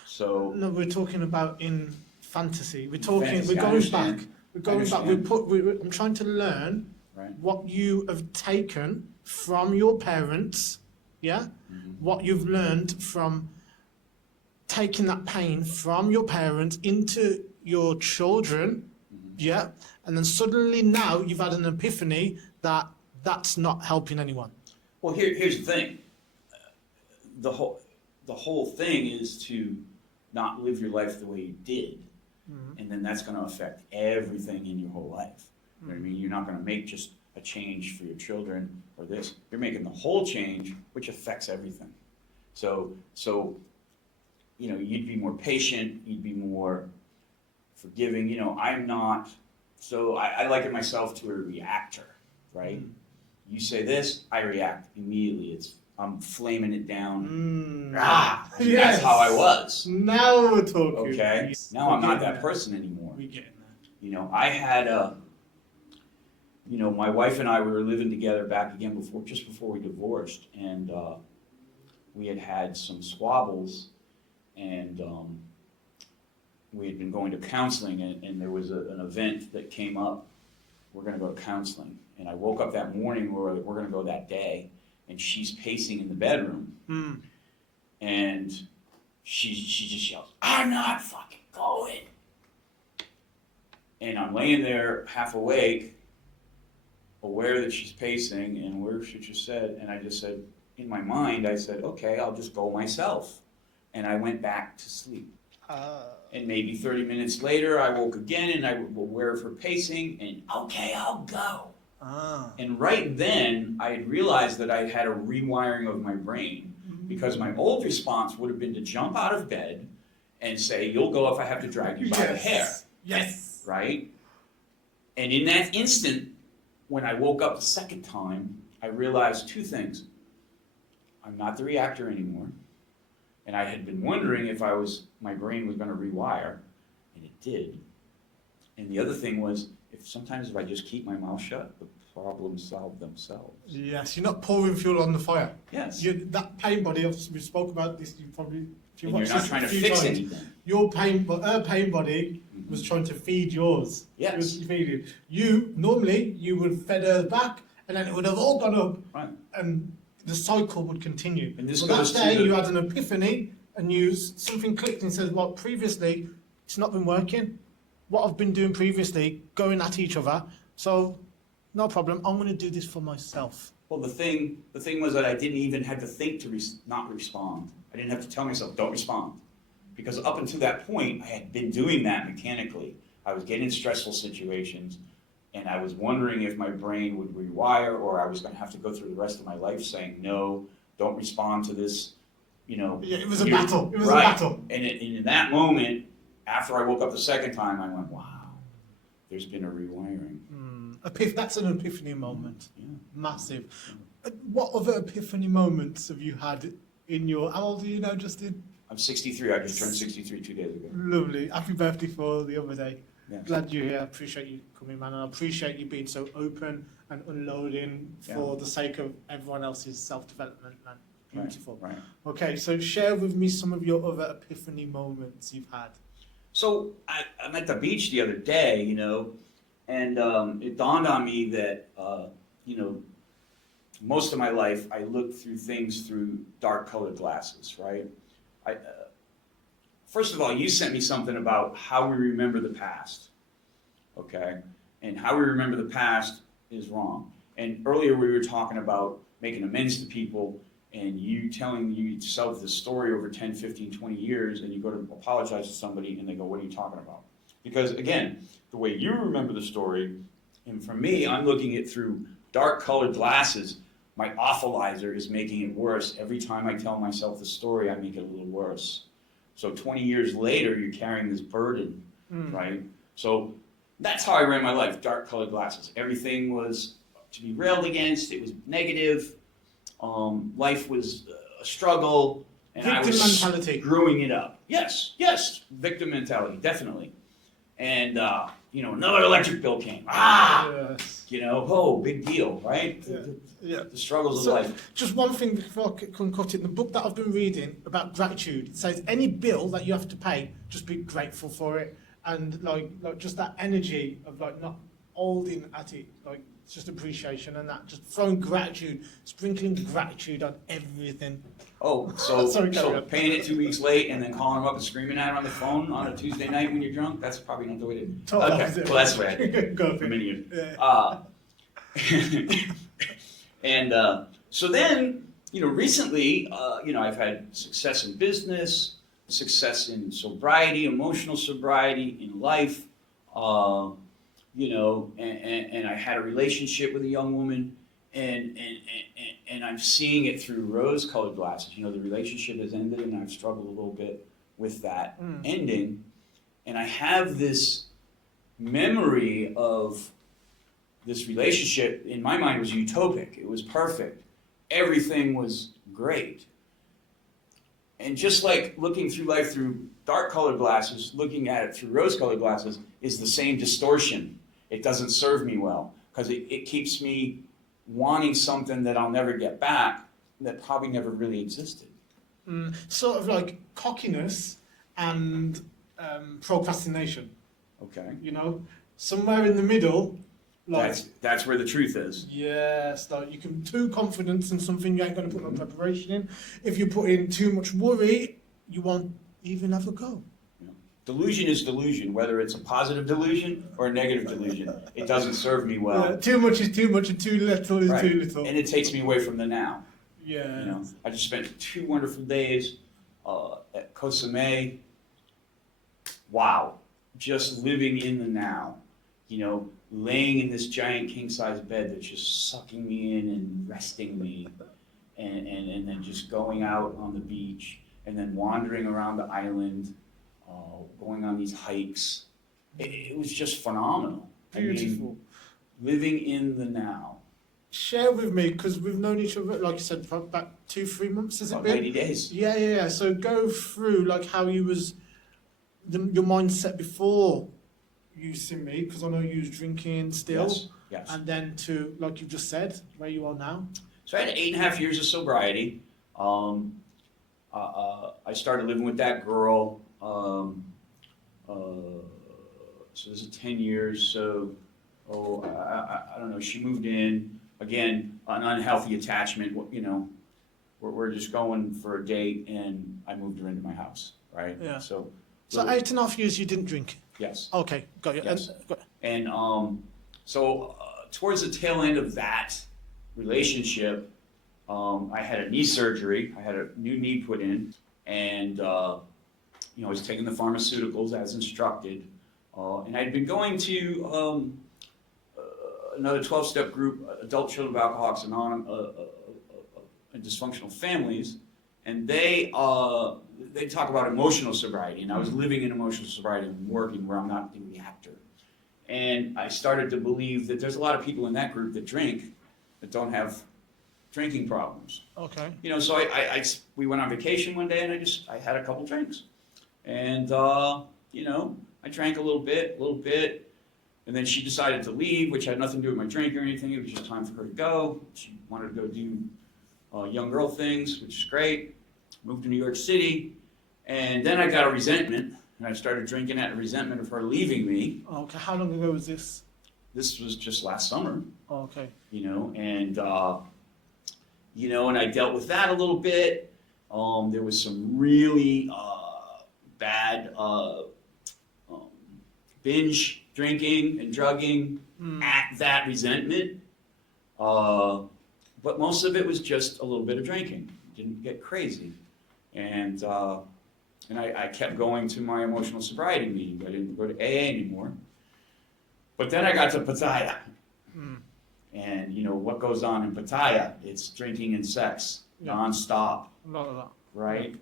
So. No, we're talking about in fantasy. We're talking. Fantasy, We're I going understand. back. We're going back. I'm trying to learn what you have taken from your parents. Yeah. What you've learned from taking that pain from your parents into your children. Yeah. And then suddenly now you've had an epiphany that that's not helping anyone. Well, here's the thing. The whole thing is to not live your life the way you did, and then that's going to affect everything in your whole life. You know what I mean? You're not going to make just a change for your children or this. You're making the whole change, which affects everything. So you know, you'd be more patient. You'd be more forgiving. You know, I'm not. So I liken myself to a reactor, right? You say this, I react immediately. It's I'm flaming it down. Yes. That's how I was. Now we're talking. Okay. Yes. Now I'm not that person anymore. We're getting there. You know, I had my wife and I, we were living together back again just before we divorced, and we had some squabbles, and we had been going to counseling, and there was an event that came up. We're going to go to counseling, and I woke up that morning, we're going to go that day, and she's pacing in the bedroom, and she just yells, "I'm not fucking going." And I'm laying there half awake, aware that she's pacing, and where she just said, and I just said, in my mind, I said, okay, I'll just go myself. And I went back to sleep. And maybe 30 minutes later, I woke again, and I was aware of her pacing, and okay, I'll go. And right then, I had realized that I had a rewiring of my brain, because my old response would have been to jump out of bed and say, you'll go if I have to drag you by the hair. Yes. Right? And in that instant, when I woke up the second time, I realized two things. I'm not the reactor anymore. And I had been wondering if my brain was going to rewire, and it did. And the other thing was, sometimes if I just keep my mouth shut, the problems solve themselves. Yes, you're not pouring fuel on the fire. Yes. That pain body, we spoke about this, you probably... You're not trying to fix anything. Her pain body was trying to feed yours. Yes. It was feeding. Normally, you would feed her back, and then it would have all gone up. Right. And the cycle would continue. And this but goes that day, to you had an epiphany, and something clicked and said, well, previously, it's not been working. What I've been doing previously, going at each other, so no problem, I'm going to do this for myself. Well, the thing was that I didn't even have to think to not respond. I didn't have to tell myself, don't respond. Because up until that point, I had been doing that mechanically. I was getting in stressful situations, and I was wondering if my brain would rewire, or I was going to have to go through the rest of my life saying, no, don't respond to this, Yeah, it was a battle. It was right. a battle. And in that moment, after I woke up the second time, I went, wow, there's been a rewiring. That's an epiphany moment. Yeah. Massive. What other epiphany moments have you had in your... How old are you now, Justin? I'm 63. I just turned 63 2 days ago. Lovely. Happy birthday for the other day. Yes. Glad you're here. I appreciate you coming, man. And I appreciate you being so open and unloading for the sake of everyone else's self-development, man. Beautiful. Right. Okay, so share with me some of your other epiphany moments you've had. So I'm at the beach the other day, and it dawned on me that, most of my life I looked through things through dark-colored glasses, right? First of all, you sent me something about how we remember the past, okay? And how we remember the past is wrong. And earlier we were talking about making amends to people, and you telling yourself the story over 10, 15, 20 years, and you go to apologize to somebody, and they go, what are you talking about? Because, again, the way you remember the story, and for me, I'm looking at it through dark-colored glasses. My awfulizer is making it worse. Every time I tell myself the story, I make it a little worse. So 20 years later, you're carrying this burden, right? So that's how I ran my life, dark-colored glasses. Everything was to be railed against. It was negative. Life was a struggle, and Victim I was mentality. screwing it up. Yes, victim mentality, definitely. And, another electric bill came. Yes. Big deal, right? Yeah. The struggles of life. Just one thing before I can cut it. The book that I've been reading about gratitude, it says any bill that you have to pay, just be grateful for it. And like just that energy of not holding at it, it's just appreciation and that, just throwing gratitude, sprinkling gratitude on everything. Oh, so Sorry, paying it 2 weeks late and then calling them up and screaming at them on the phone on a Tuesday night when you're drunk, that's probably not the way to do it. Okay, well, that's the way I did it for many years. Yeah. So then, recently, I've had success in business, success in sobriety, emotional sobriety, in life, and I had a relationship with a young woman, and I'm seeing it through rose-colored glasses. The relationship has ended, and I've struggled a little bit with that ending, and I have this memory of this relationship. In my mind, was utopic. It was perfect. Everything was great. And just like looking through life through dark-colored glasses, looking at it through rose-colored glasses is the same distortion. It doesn't serve me well because it keeps me wanting something that I'll never get back that probably never really existed. Sort of like cockiness and procrastination. Okay. You know, somewhere in the middle. Like, that's where the truth is. yes, like you can too confident in something you ain't going to put no preparation in. If you put in too much worry, you won't even have a go. Yeah. Delusion is delusion, whether it's a positive delusion or a negative delusion. It doesn't serve me well. Too much is too much, and too little is too little. And it takes me away from the now. Yeah. You know, I just spent 2 wonderful days at Koh Samui. Wow, just living in the now. You know, laying in this giant king-size bed that's just sucking me in and resting me, and then just going out on the beach, and then wandering around the island, going on these hikes. It was just phenomenal. Beautiful. I mean, living in the now. Share with me, because we've known each other, like you said, for about 2-3 months, has it About been? 90 days. Yeah. So go through like how you was, your mindset before you see me, because I know you was drinking still. Yes. And then to, like you just said, where you are now. So I had 8.5 years of sobriety. I started living with that girl. So this is 10 years. So, I don't know. She moved in. Again, an unhealthy attachment. You know, we're just going for a date, and I moved her into my house. Right. Yeah. So 8.5 years you didn't drink. Yes. Okay, got you. Yes. And So towards the tail end of that relationship, I had a knee surgery. I had a new knee put in, and I was taking the pharmaceuticals as instructed. And I'd been going to another 12-step group, Adult Children of Alcoholics Anonymous, and Dysfunctional Families, and they talk about emotional sobriety, and I was living in emotional sobriety and working where I'm not the reactor. And I started to believe that there's a lot of people in that group that drink that don't have drinking problems. okay. You know, so we went on vacation one day, and I had a couple drinks. And, I drank a little bit, and then she decided to leave, which had nothing to do with my drink or anything. It was just time for her to go. She wanted to go do young girl things, which is great. Moved to New York City, and then I got a resentment, and I started drinking out of resentment of her leaving me. Okay, how long ago was this? This was just last summer. Okay. And I dealt with that a little bit. There was some really bad binge drinking and drugging at that resentment. But most of it was just a little bit of drinking. Didn't get crazy. And I kept going to my emotional sobriety meetings. I didn't go to AA anymore. But then I got to Pattaya. And what goes on in Pattaya? It's drinking and sex, nonstop. A lot of that. Right?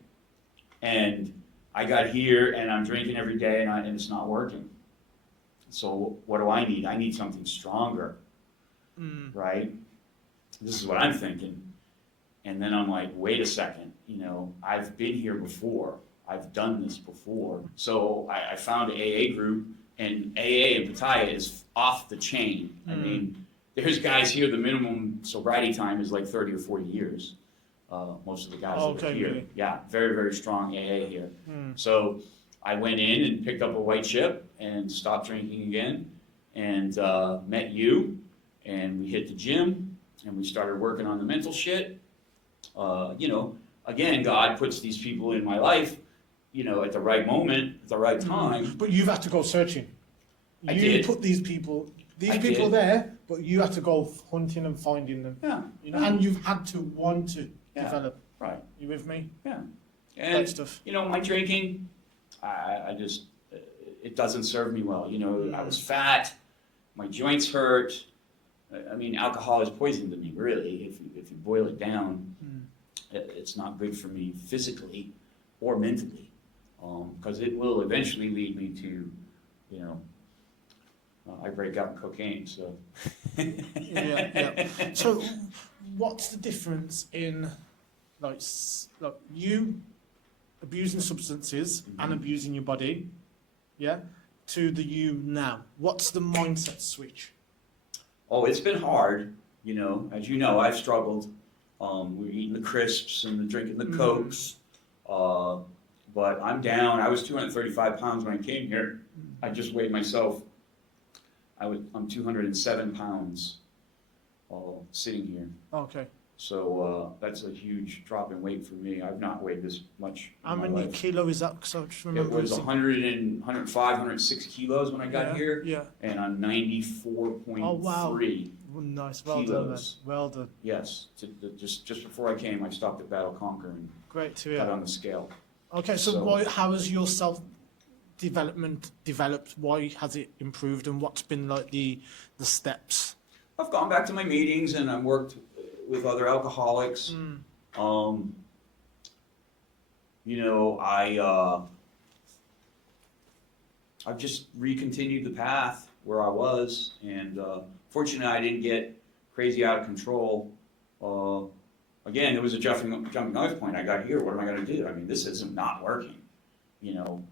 And I got here and I'm drinking every day and it's not working. So what do I need? I need something stronger. Right? This is what I'm thinking. And then I'm like, wait a second, I've been here before. I've done this before. So I found an AA group, and AA in Pattaya is off the chain. I mean, there's guys here, the minimum sobriety time is like 30 or 40 years. Most of the guys that are here. Really? Yeah, very, very strong AA here. So I went in and picked up a white chip and stopped drinking again, and met you, and we hit the gym, and we started working on the mental shit. Again, God puts these people in my life, at the right moment, at the right time. But you've had to go searching. I You did. put these people I did. there, but you had to go hunting and finding them. Yeah. And you've had to want to develop. Right. You with me? Yeah. That And, stuff. my drinking, I just, it doesn't serve me well. I was fat, my joints hurt. I mean, alcohol is poison to me, really, if you boil it down. It's not good for me physically or mentally, because it will eventually lead me to, I break out in cocaine, so. Yeah. So, what's the difference in, like you abusing substances and abusing your body, yeah, to the you now. What's the mindset switch? Oh, it's been hard, you know. As you know, I've struggled. We're eating the crisps and drinking the Cokes. But I'm down. I was 235 pounds when I came here. I just weighed myself. I'm 207 pounds sitting here. Okay. So that's a huge drop in weight for me. I've not weighed this much. How in my many life. kilo is that? Because I just It remember was 105, 106 kilos when I got here, Yeah. and I'm 94.3 Oh wow. Nice. Well done, man. kilos. Well done. Yes, just before I came, I stopped at Battle Conquer and Great to got hear. on the scale. Okay, so how has your self-development developed? Why has it improved, and what's been like the steps? I've gone back to my meetings and I've worked with other alcoholics. You know, I've just recontinued the path where I was, and fortunately I didn't get crazy out of control. Again, it was a jumping off point. I got here, what am I going to do? I mean, this isn't not working. You know,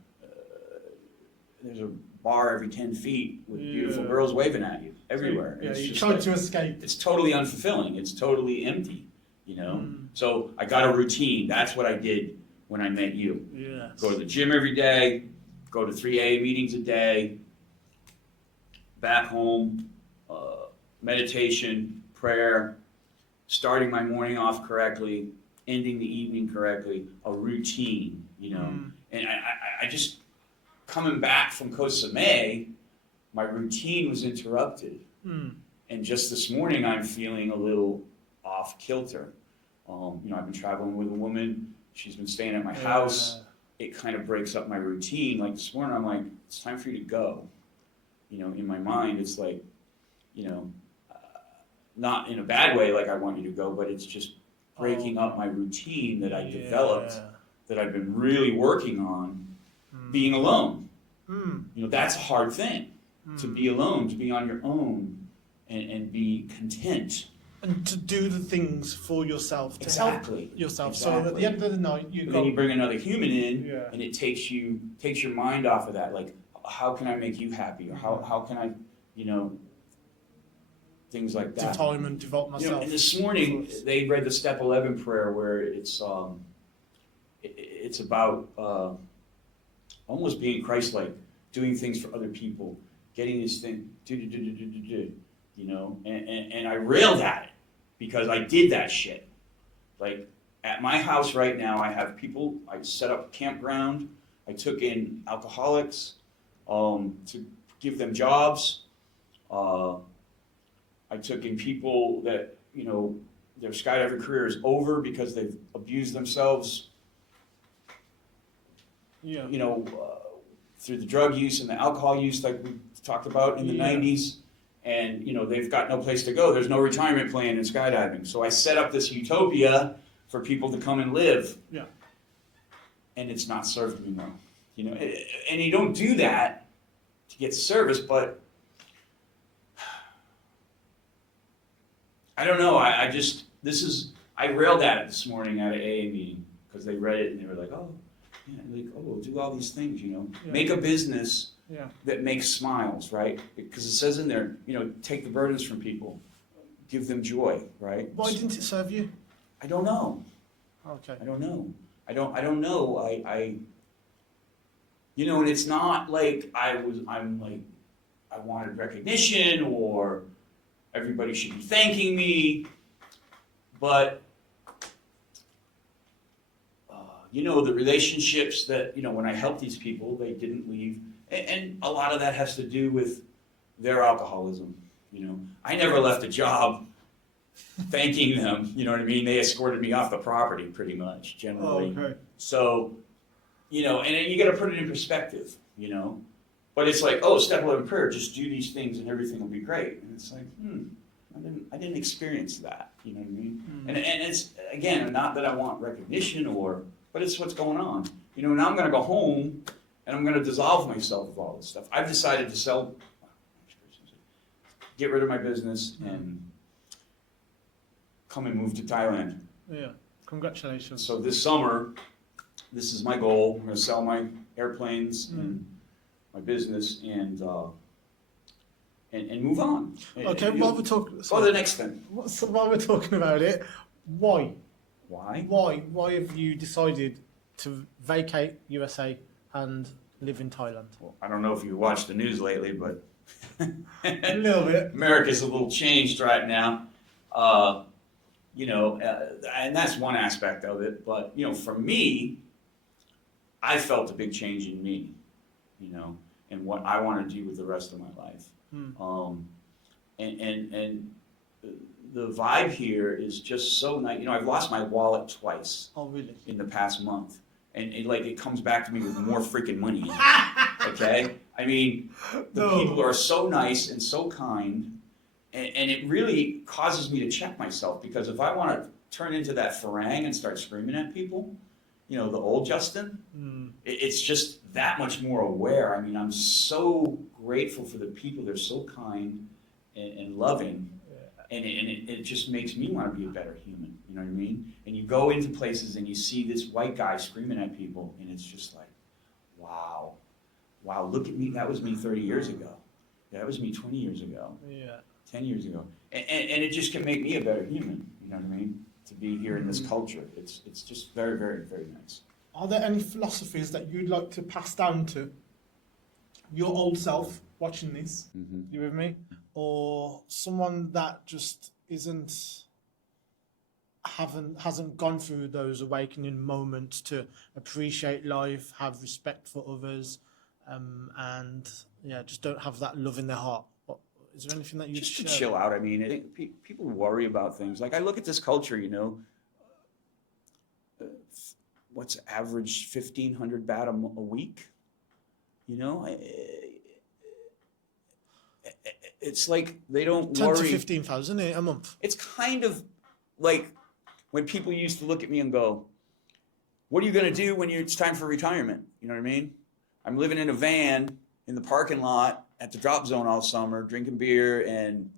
there's a bar every 10 feet with beautiful girls waving at you everywhere. Yeah, It's you just tried like, to escape. it's totally unfulfilling. It's totally empty, you know? So I got a routine. That's what I did when I met you. Yes. Go to the gym every day, go to 3 AA meetings a day, back home, meditation, prayer, starting my morning off correctly, ending the evening correctly, a routine, you know? And I just, coming back from Koh Samui, my routine was interrupted. And just this morning, I'm feeling a little off kilter. You know, I've been traveling with a woman. She's been staying at my house. It kind of breaks up my routine. Like this morning, I'm like, it's time for you to go. You know, in my mind, it's like, you know, not in a bad way, like I want you to go, but it's just breaking up my routine that I developed, that I've been really working on, being alone. You know, that's a hard thing, to be alone, to be on your own, and be content. And to do the things for yourself, to help yourself. Exactly. So at the end of the night, then you bring another human in, Yeah. and it takes your mind off of that. Like, how can I make you happy? Or how can I, you know, things like that. time and devote myself. You know, and this morning they read the Step 11 prayer where it's about almost being Christ-like, doing things for other people, getting this thing, you know, and I railed at it because I did that shit. Like at my house right now, I have people. I set up a campground. I took in alcoholics to give them jobs. I took in people that, you know, their skydiving career is over because they've abused themselves, you know, through the drug use and the alcohol use like we talked about in the 90s. And, you know, they've got no place to go. There's no retirement plan in skydiving. So I set up this utopia for people to come and live. Yeah. And it's not served me well. You know, and you don't do that to get service, but I don't know. I railed at it this morning at an AA meeting because they read it and they were like, oh, yeah, like, oh, do all these things, you know. Yeah. Make a business that makes smiles, right? Because it says in there, you know, take the burdens from people, give them joy, right? Why didn't it serve you? I don't know. Okay. I don't know. I don't know. I you know, and it's not like I'm like, I wanted recognition or everybody should be thanking me, but you know, the relationships that, you know, when I helped these people, they didn't leave. And a lot of that has to do with their alcoholism, you know. I never left a job thanking them, you know what I mean? They escorted me off the property pretty much, generally. Oh, okay. So, you know, and you got to put it in perspective, you know. But it's like, oh, step 11 prayer, just do these things and everything will be great. And it's like, I didn't experience that, you know what I mean? And it's, again, not that I want recognition but it's what's going on. You know, now I'm going to go home and I'm going to dissolve myself of all this stuff. I've decided to get rid of my business and come and move to Thailand. Yeah. Congratulations. So this summer, this is my goal. I'm going to sell my airplanes and my business and move on. Okay, while we're talking... Go to the next thing. So while we're talking about it, why? Why? Why have you decided to vacate USA and live in Thailand? Well, I don't know if you watched the news lately, but A little bit. America's a little changed right now. And that's one aspect of it. But, for me, I felt a big change in me, and what I want to do with the rest of my life. And the vibe here is just so nice. I've lost my wallet twice. Oh, really? In the past month. And it comes back to me with more freaking money in it. Okay? I mean, the people are so nice and so kind, and it really causes me to check myself, because if I want to turn into that farang and start screaming at people, the old Justin, it's just that much more aware. I mean, I'm so grateful for the people. They're so kind and loving, and it just makes me want to be a better human. You know what I mean? And you go into places and you see this white guy screaming at people, and it's just like, wow, look at me. That was me 30 years ago. That was me 20 years ago. Yeah. 10 years ago. And it just can make me a better human. You know what I mean? To be here in this culture. It's just very, very, very nice. Are there any philosophies that you'd like to pass down to your old self watching this? You with me? Or someone that just hasn't gone through those awakening moments to appreciate life, have respect for others, and just don't have that love in their heart? Is there anything that you just to chill out? I mean, I think people worry about things. Like, I look at this culture, what's average 1,500 baht a week? It's like they don't 10 worry. to 15,000 a month. It's kind of like when people used to look at me and go, "What are you going to do when it's time for retirement?" You know what I mean? I'm living in a van in the parking lot at the drop zone all summer, drinking beer and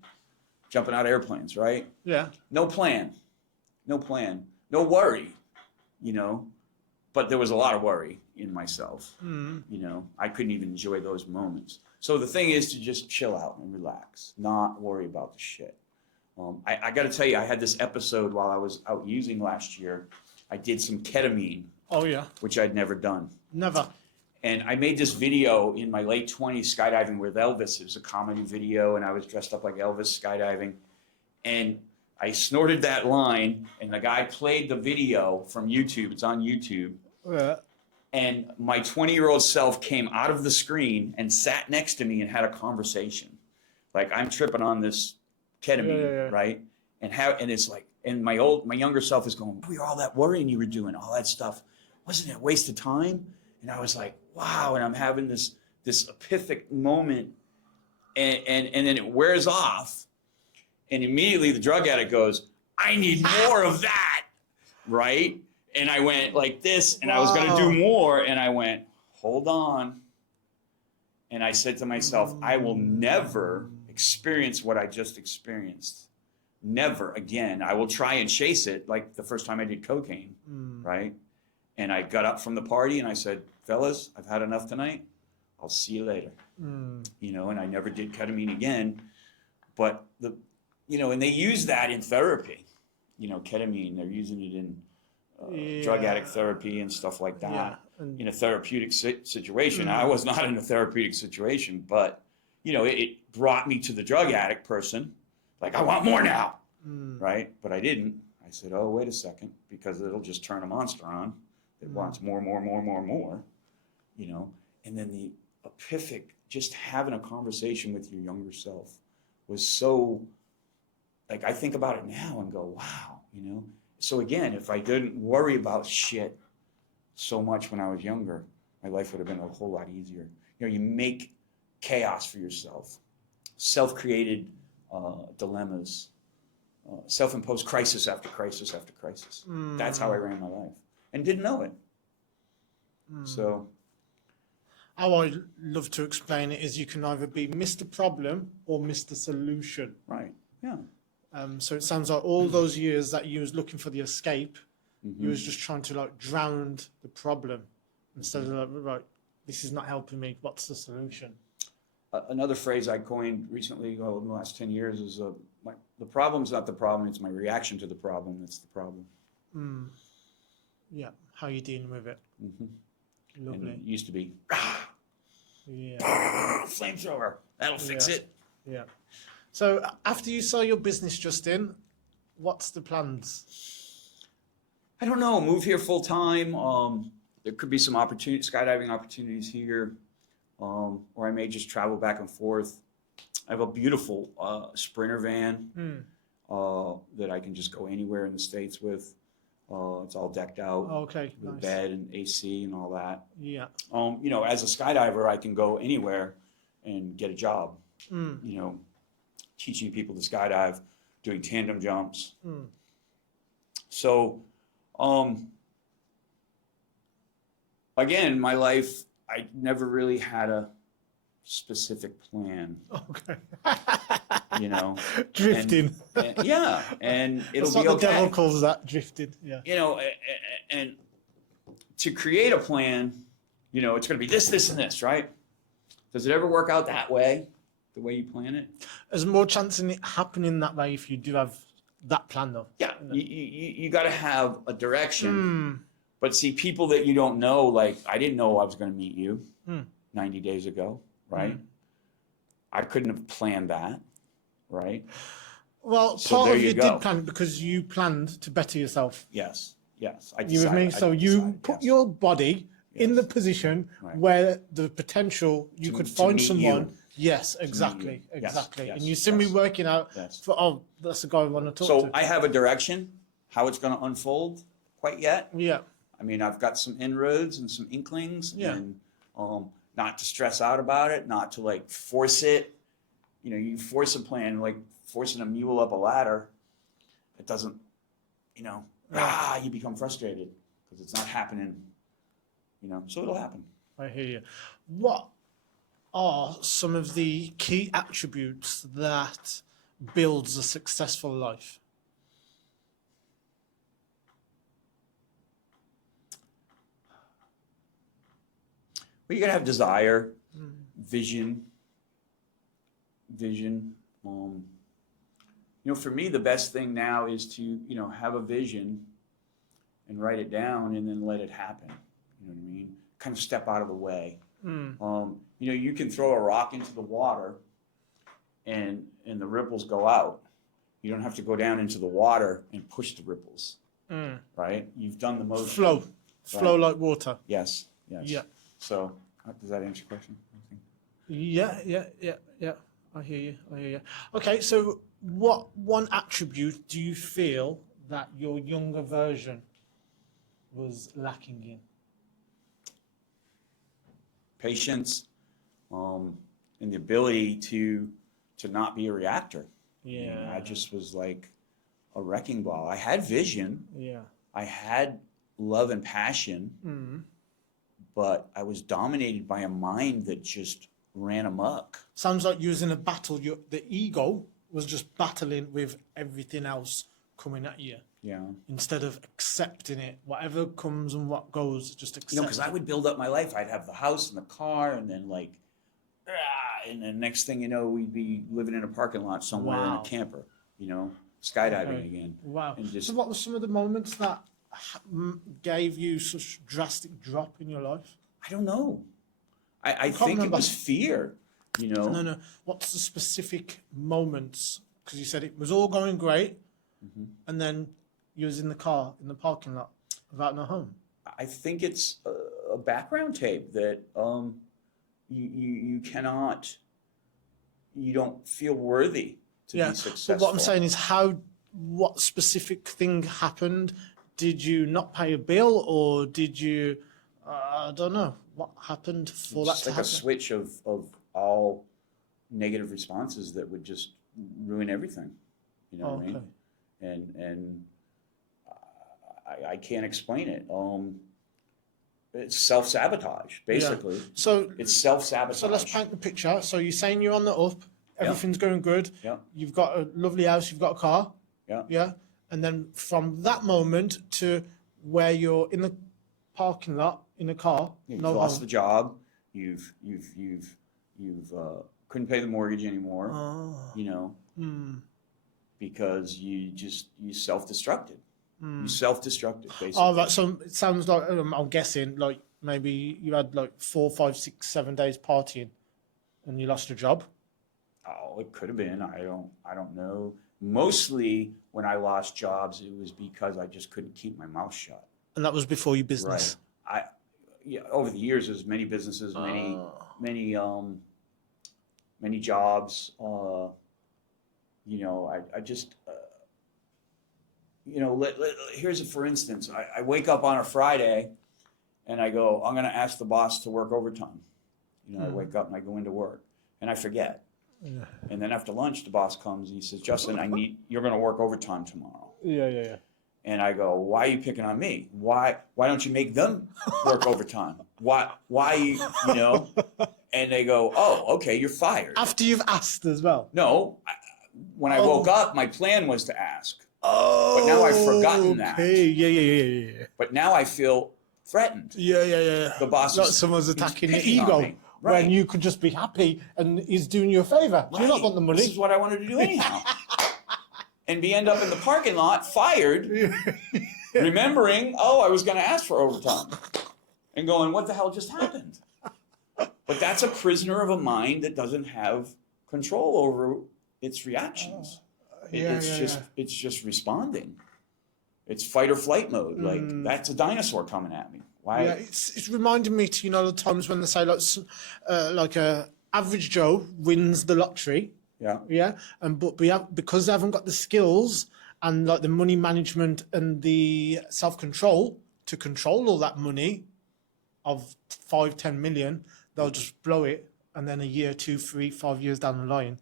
jumping out of airplanes, right? Yeah. No plan. No worry, but there was a lot of worry in myself. I couldn't even enjoy those moments. So the thing is to just chill out and relax, not worry about the shit. I got to tell you, I had this episode while I was out using last year. I did some ketamine. Oh, yeah. Which I'd never done. Never. And I made this video in my late 20s skydiving with Elvis. It was a comedy video, and I was dressed up like Elvis skydiving. And I snorted that line, and the guy played the video from YouTube. It's on YouTube. Yeah. And my 20-year-old self came out of the screen and sat next to me and had a conversation. Like, I'm tripping on this ketamine, right? And it's like, and my younger self is going, all that worrying you were doing, all that stuff, wasn't it a waste of time? And I was like, wow. And I'm having this epiphanic moment, and then it wears off, and immediately the drug addict goes, I need more of that, right? And I went like this, and I was going to do more, and I went, hold on. And I said to myself, I will never experience what I just experienced. Never again. I will try and chase it like the first time I did cocaine, right? And I got up from the party, and I said, fellas, I've had enough tonight. I'll see you later. And I never did ketamine again. But, and they use that in therapy. Ketamine, they're using it in drug addict therapy and stuff like that, in a therapeutic situation. I was not in a therapeutic situation, but, it brought me to the drug addict person. Like, I want more now, right? But I didn't. I said, oh, wait a second, because it'll just turn a monster on that wants more, And then the epiphanic, just having a conversation with your younger self was so, like, I think about it now and go, wow, So again, if I didn't worry about shit so much when I was younger, my life would have been a whole lot easier. You make chaos for yourself, self-created dilemmas, self-imposed crisis after crisis after crisis. That's how I ran my life and didn't know it. So how I love to explain it is you can either be Mr. Problem or Mr. Solution. Right, yeah. So it sounds like all those years that you was looking for the escape, You was just trying to like drown the problem instead of like, right, this is not helping me. What's the solution? Another phrase I coined recently, in the last 10 years, is the problem's not the problem, it's my reaction to the problem that's the problem. Yeah, how are you dealing with it? Lovely. And it used to be, Yeah. flamethrower, that'll fix it. Yeah. So after you sell your business, Justin, what's the plans? I don't know, move here full time. There could be some skydiving opportunities here, or I may just travel back and forth. I have a beautiful Sprinter van that I can just go anywhere in the States with. It's all decked out Okay, with nice. a bed and AC and all that. Yeah. As a skydiver, I can go anywhere and get a job. Teaching people to skydive, doing tandem jumps. So, again, my life, I never really had a specific plan. Okay. Drifting. And it'll That's be what the devil okay. calls that, drifting. Yeah. And to create a plan, it's going to be this, and this, right? Does it ever work out that way, the way you plan it? There's more chance in it happening that way if you do have that plan, though. Yeah, you got to have a direction. But see, people that you don't know, like I didn't know I was going to meet you 90 days ago, right? I couldn't have planned that, right? Well, So part there of you you go. did plan because you planned to better yourself. Yes. You with me? So you put your body in the position where the potential you could find meet someone. you. Yes, exactly. Yes, And you see me working out for, that's the guy I want to talk So to. I have a direction, how it's going to unfold quite yet. Yeah. I mean, I've got some inroads and some inklings, Yeah. and not to stress out about it, not to like force it. You force a plan, like forcing a mule up a ladder. It doesn't, you become frustrated because it's not happening. So it'll happen. I hear you. What are some of the key attributes that builds a successful life? Well, you're gonna have desire, vision. For me, the best thing now is to, have a vision and write it down and then let it happen. You know what I mean? Kind of step out of the way. You can throw a rock into the water and the ripples go out. You don't have to go down into the water and push the ripples, right? You've done the motion. Flow like water. Yes. Yeah. So, does that answer your question? Yeah. I hear you. Okay, so what one attribute do you feel that your younger version was lacking in? Patience, and the ability to not be a reactor. Yeah. I just was like a wrecking ball. I had vision. Yeah. I had love and passion, but I was dominated by a mind that just ran amok. Sounds like you was in a battle. The ego was just battling with everything else coming at you. Yeah. Instead of accepting it, whatever comes and what goes, just accept. Because I would build up my life. I'd have the house and the car, and then and the next thing you know, we'd be living in a parking lot somewhere in a camper. Skydiving again. Wow. And just, So what were some of the moments that gave you such drastic drop in your life? I don't know. I think remember. it was fear. No. What's the specific moments? Because you said it was all going great, and then you was in the car in the parking lot without no home. I think it's a background tape that you cannot, you don't feel worthy to be successful. But what I'm saying is what specific thing happened? Did you not pay a bill, or did you, I don't know, what happened for that to like happen? a switch of all negative responses that would just ruin everything. You know what I mean? And I can't explain it. It's self-sabotage, basically. So it's self-sabotage. So let's paint the picture. So you're saying you're on the up, everything's going good. Yeah. You've got a lovely house, you've got a car. Yeah. Yeah. And then from that moment to where you're in the parking lot in a car. You've no lost home. the job. You've couldn't pay the mortgage anymore. You know, because you self-destructed. You self-destructed, basically. Oh, right. So it sounds like I'm guessing like maybe you had like 4, 5, 6, 7 days partying, and you lost your job. Oh, it could have been. I don't know. Mostly when I lost jobs, it was because I just couldn't keep my mouth shut. And that was before your business. Right. Over the years, there's many businesses, many jobs. You know, I just, you know, here's a for instance. I wake up on a Friday, and I go, I'm going to ask the boss to work overtime. You know, I wake up and I go into work, and I forget. Yeah. And then after lunch, the boss comes and he says, Justin, you're going to work overtime tomorrow. Yeah. And I go, why are you picking on me? Why don't you make them work overtime? Why, you know? And they go, oh, okay, you're fired. After you've asked as well? No. When I woke up, my plan was to ask. Oh, but now I've forgotten that. Yeah. But now I feel threatened. Yeah. The boss like someone's attacking your ego. Right. When you could just be happy and he's doing you a favor. Do you not want the money? This is what I wanted to do anyhow. And end up in the parking lot, fired, remembering, I was going to ask for overtime. And going, what the hell just happened? But that's a prisoner of a mind that doesn't have control over its reactions. It's just responding. It's fight or flight mode. Like, that's a dinosaur coming at me. Why? Yeah, it's reminding me to, the times when they say like a average Joe wins the lottery. Yeah. But because they haven't got the skills and like the money management and the self-control to control all that money of 5-10 million, they'll just blow it, and then a year, 2, 3, 5 years down the line,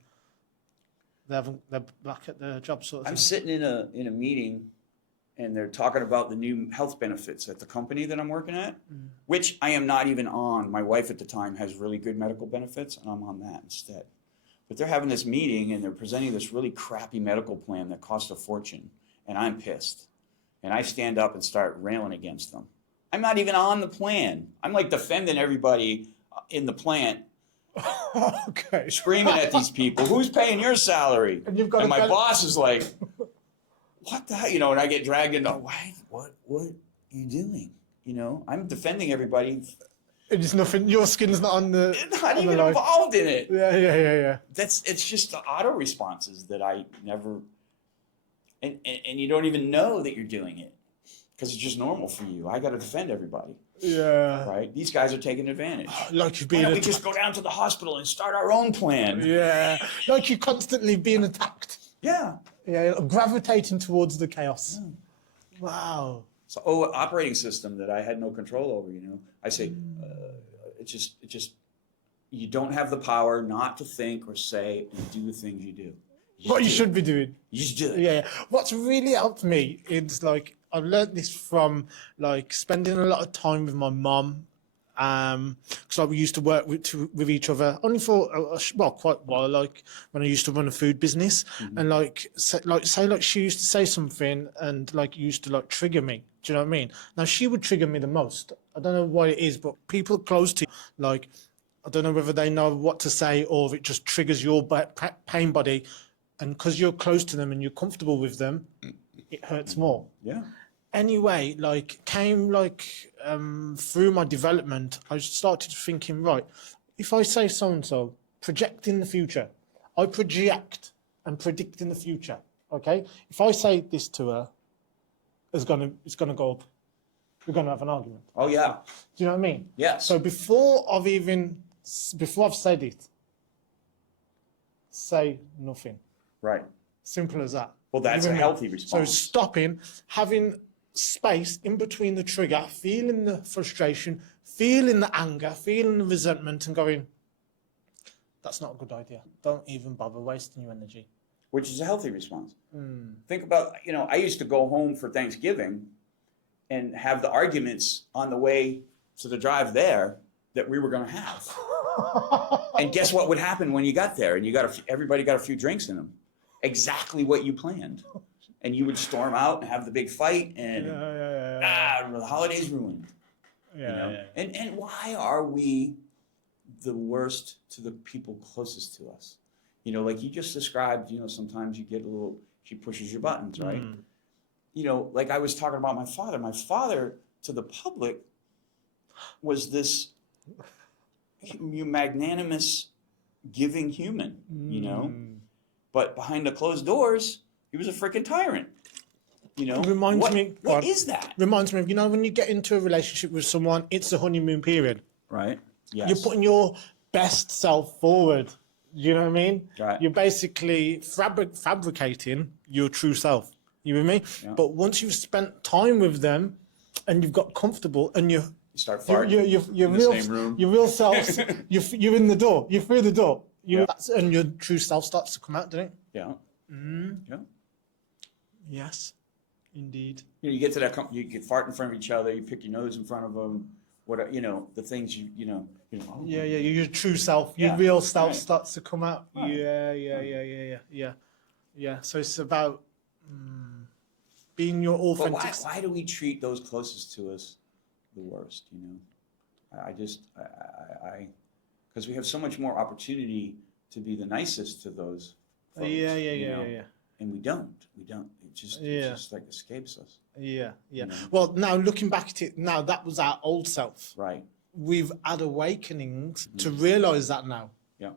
they're back at their job sort of thing. I'm sitting in a meeting, and they're talking about the new health benefits at the company that I'm working at, which I am not even on. My wife at the time has really good medical benefits, and I'm on that instead. But they're having this meeting, and they're presenting this really crappy medical plan that costs a fortune, and I'm pissed. And I stand up and start railing against them. I'm not even on the plan. I'm like defending everybody in the plant. Okay. Screaming at these people, who's paying your salary? And my boss is like, what the hell? And I get dragged into, what are you doing? I'm defending everybody. It's nothing, your skin's not on the... Not even involved in it. Yeah. It's just the auto responses that I never... And you don't even know that you're doing it. Because it's just normal for you. I got to defend everybody. Yeah. Right? These guys are taking advantage. Like you're being Why don't we just go down to the hospital and start our own plan? Yeah. Like you're constantly being attacked. Yeah. Yeah, gravitating towards the chaos. Yeah. Wow. So, operating system that I had no control over, I say, it's just, you don't have the power not to think or say and do the things you do. What you should be doing. You just do it. Yeah. What's really helped me is like, I've learned this from like spending a lot of time with my mum. Because we used to work with each other only for quite a while, like when I used to run a food business, and like she used to say something and like used to like trigger me. Do you know what I mean? Now she would trigger me the most. I don't know why it is, but people close to you, like I don't know whether they know what to say or if it just triggers your pain body, and because you're close to them and you're comfortable with them, it hurts more. Yeah. Anyway, through my development, I started thinking, right, if I say so-and-so, project in the future. I project and predict in the future, okay? If I say this to her, it's gonna go up. We're gonna have an argument. Oh, yeah. Do you know what I mean? Yes. So before I've said it, say nothing. Right. Simple as that. Well, that's a healthy response. So stopping, having space in between the trigger, feeling the frustration, feeling the anger, feeling the resentment, and going, that's not a good idea. Don't even bother wasting your energy. Which is a healthy response. Think about, I used to go home for Thanksgiving and have the arguments on the way to the drive there that we were going to have. And guess what would happen when you got there and everybody got a few drinks in them? Exactly what you planned. and you would storm out and have the big fight, and the holiday's ruined. And why are we the worst to the people closest to us? Like you just described, sometimes you get a little, she pushes your buttons, right? Like I was talking about my father. My father, to the public, was this magnanimous, giving human, But behind the closed doors, he was a freaking tyrant. It reminds me. What is that? Reminds me of, when you get into a relationship with someone, it's the honeymoon period. Right. Yes. You're putting your best self forward. You know what I mean? Right. You're basically fabricating your true self. You with me? Yeah. But once you've spent time with them and you've got comfortable and you start farting your in real, the same room. Your real self, you're in the door. You're through the door. Yeah. And your true self starts to come out, doesn't it? Yeah. Yeah. Yes, indeed. You get to that, you get fart in front of each other. You pick your nose in front of them. What the things Yeah, your true self, your real self starts to come out. Right. Yeah. So it's about being your authentic. But why do we treat those closest to us the worst? Because we have so much more opportunity to be the nicest to those folks. Yeah. And we don't. It just like escapes us. Yeah. Well, now looking back at it, now that was our old self. Right. We've had awakenings to realize that now. Yeah.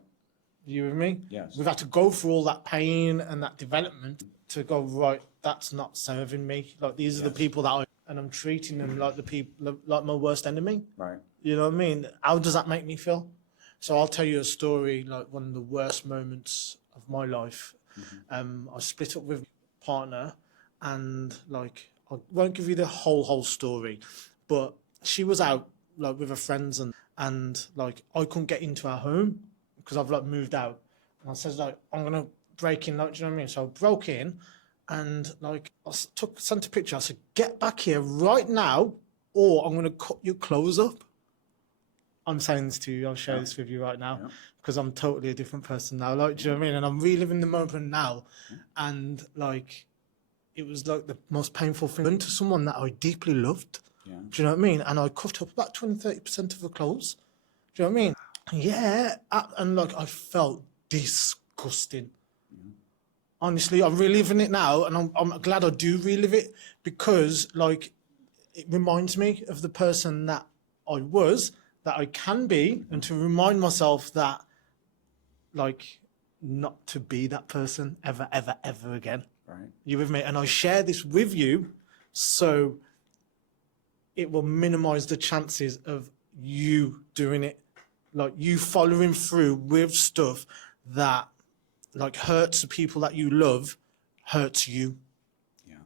You with me? Yes. We've had to go through all that pain and that development to go, right, that's not serving me. Like, these are the people that and I'm treating them like the people, like my worst enemy. Right. You know what I mean? How does that make me feel? So I'll tell you a story, like one of the worst moments of my life. I split up with a partner, and like, I won't give you the whole story, but she was out like with her friends, and like I couldn't get into our home because I've like moved out, and I said like, I'm gonna break in, like, do you know what I mean? So I broke in, and like I sent a picture. I said, get back here right now, or I'm gonna cut your clothes up. I'm saying this to you, I'll share this with you right now, because I'm totally a different person now. Like, do you know what I mean? And I'm reliving the moment now. And like, it was like the most painful thing to someone that I deeply loved. Yeah. Do you know what I mean? And I cut up about 20-30% of her clothes. Do you know what I mean? Yeah. And like, I felt disgusting. Honestly, I'm reliving it now, and I'm glad I do relive it, because like, it reminds me of the person that I was, that I can be, and to remind myself that, like, not to be that person ever again. Right. You with me? And I share this with you so it will minimize the chances of you doing it, like you following through with stuff that like hurts the people that you love, hurts you. Yeah.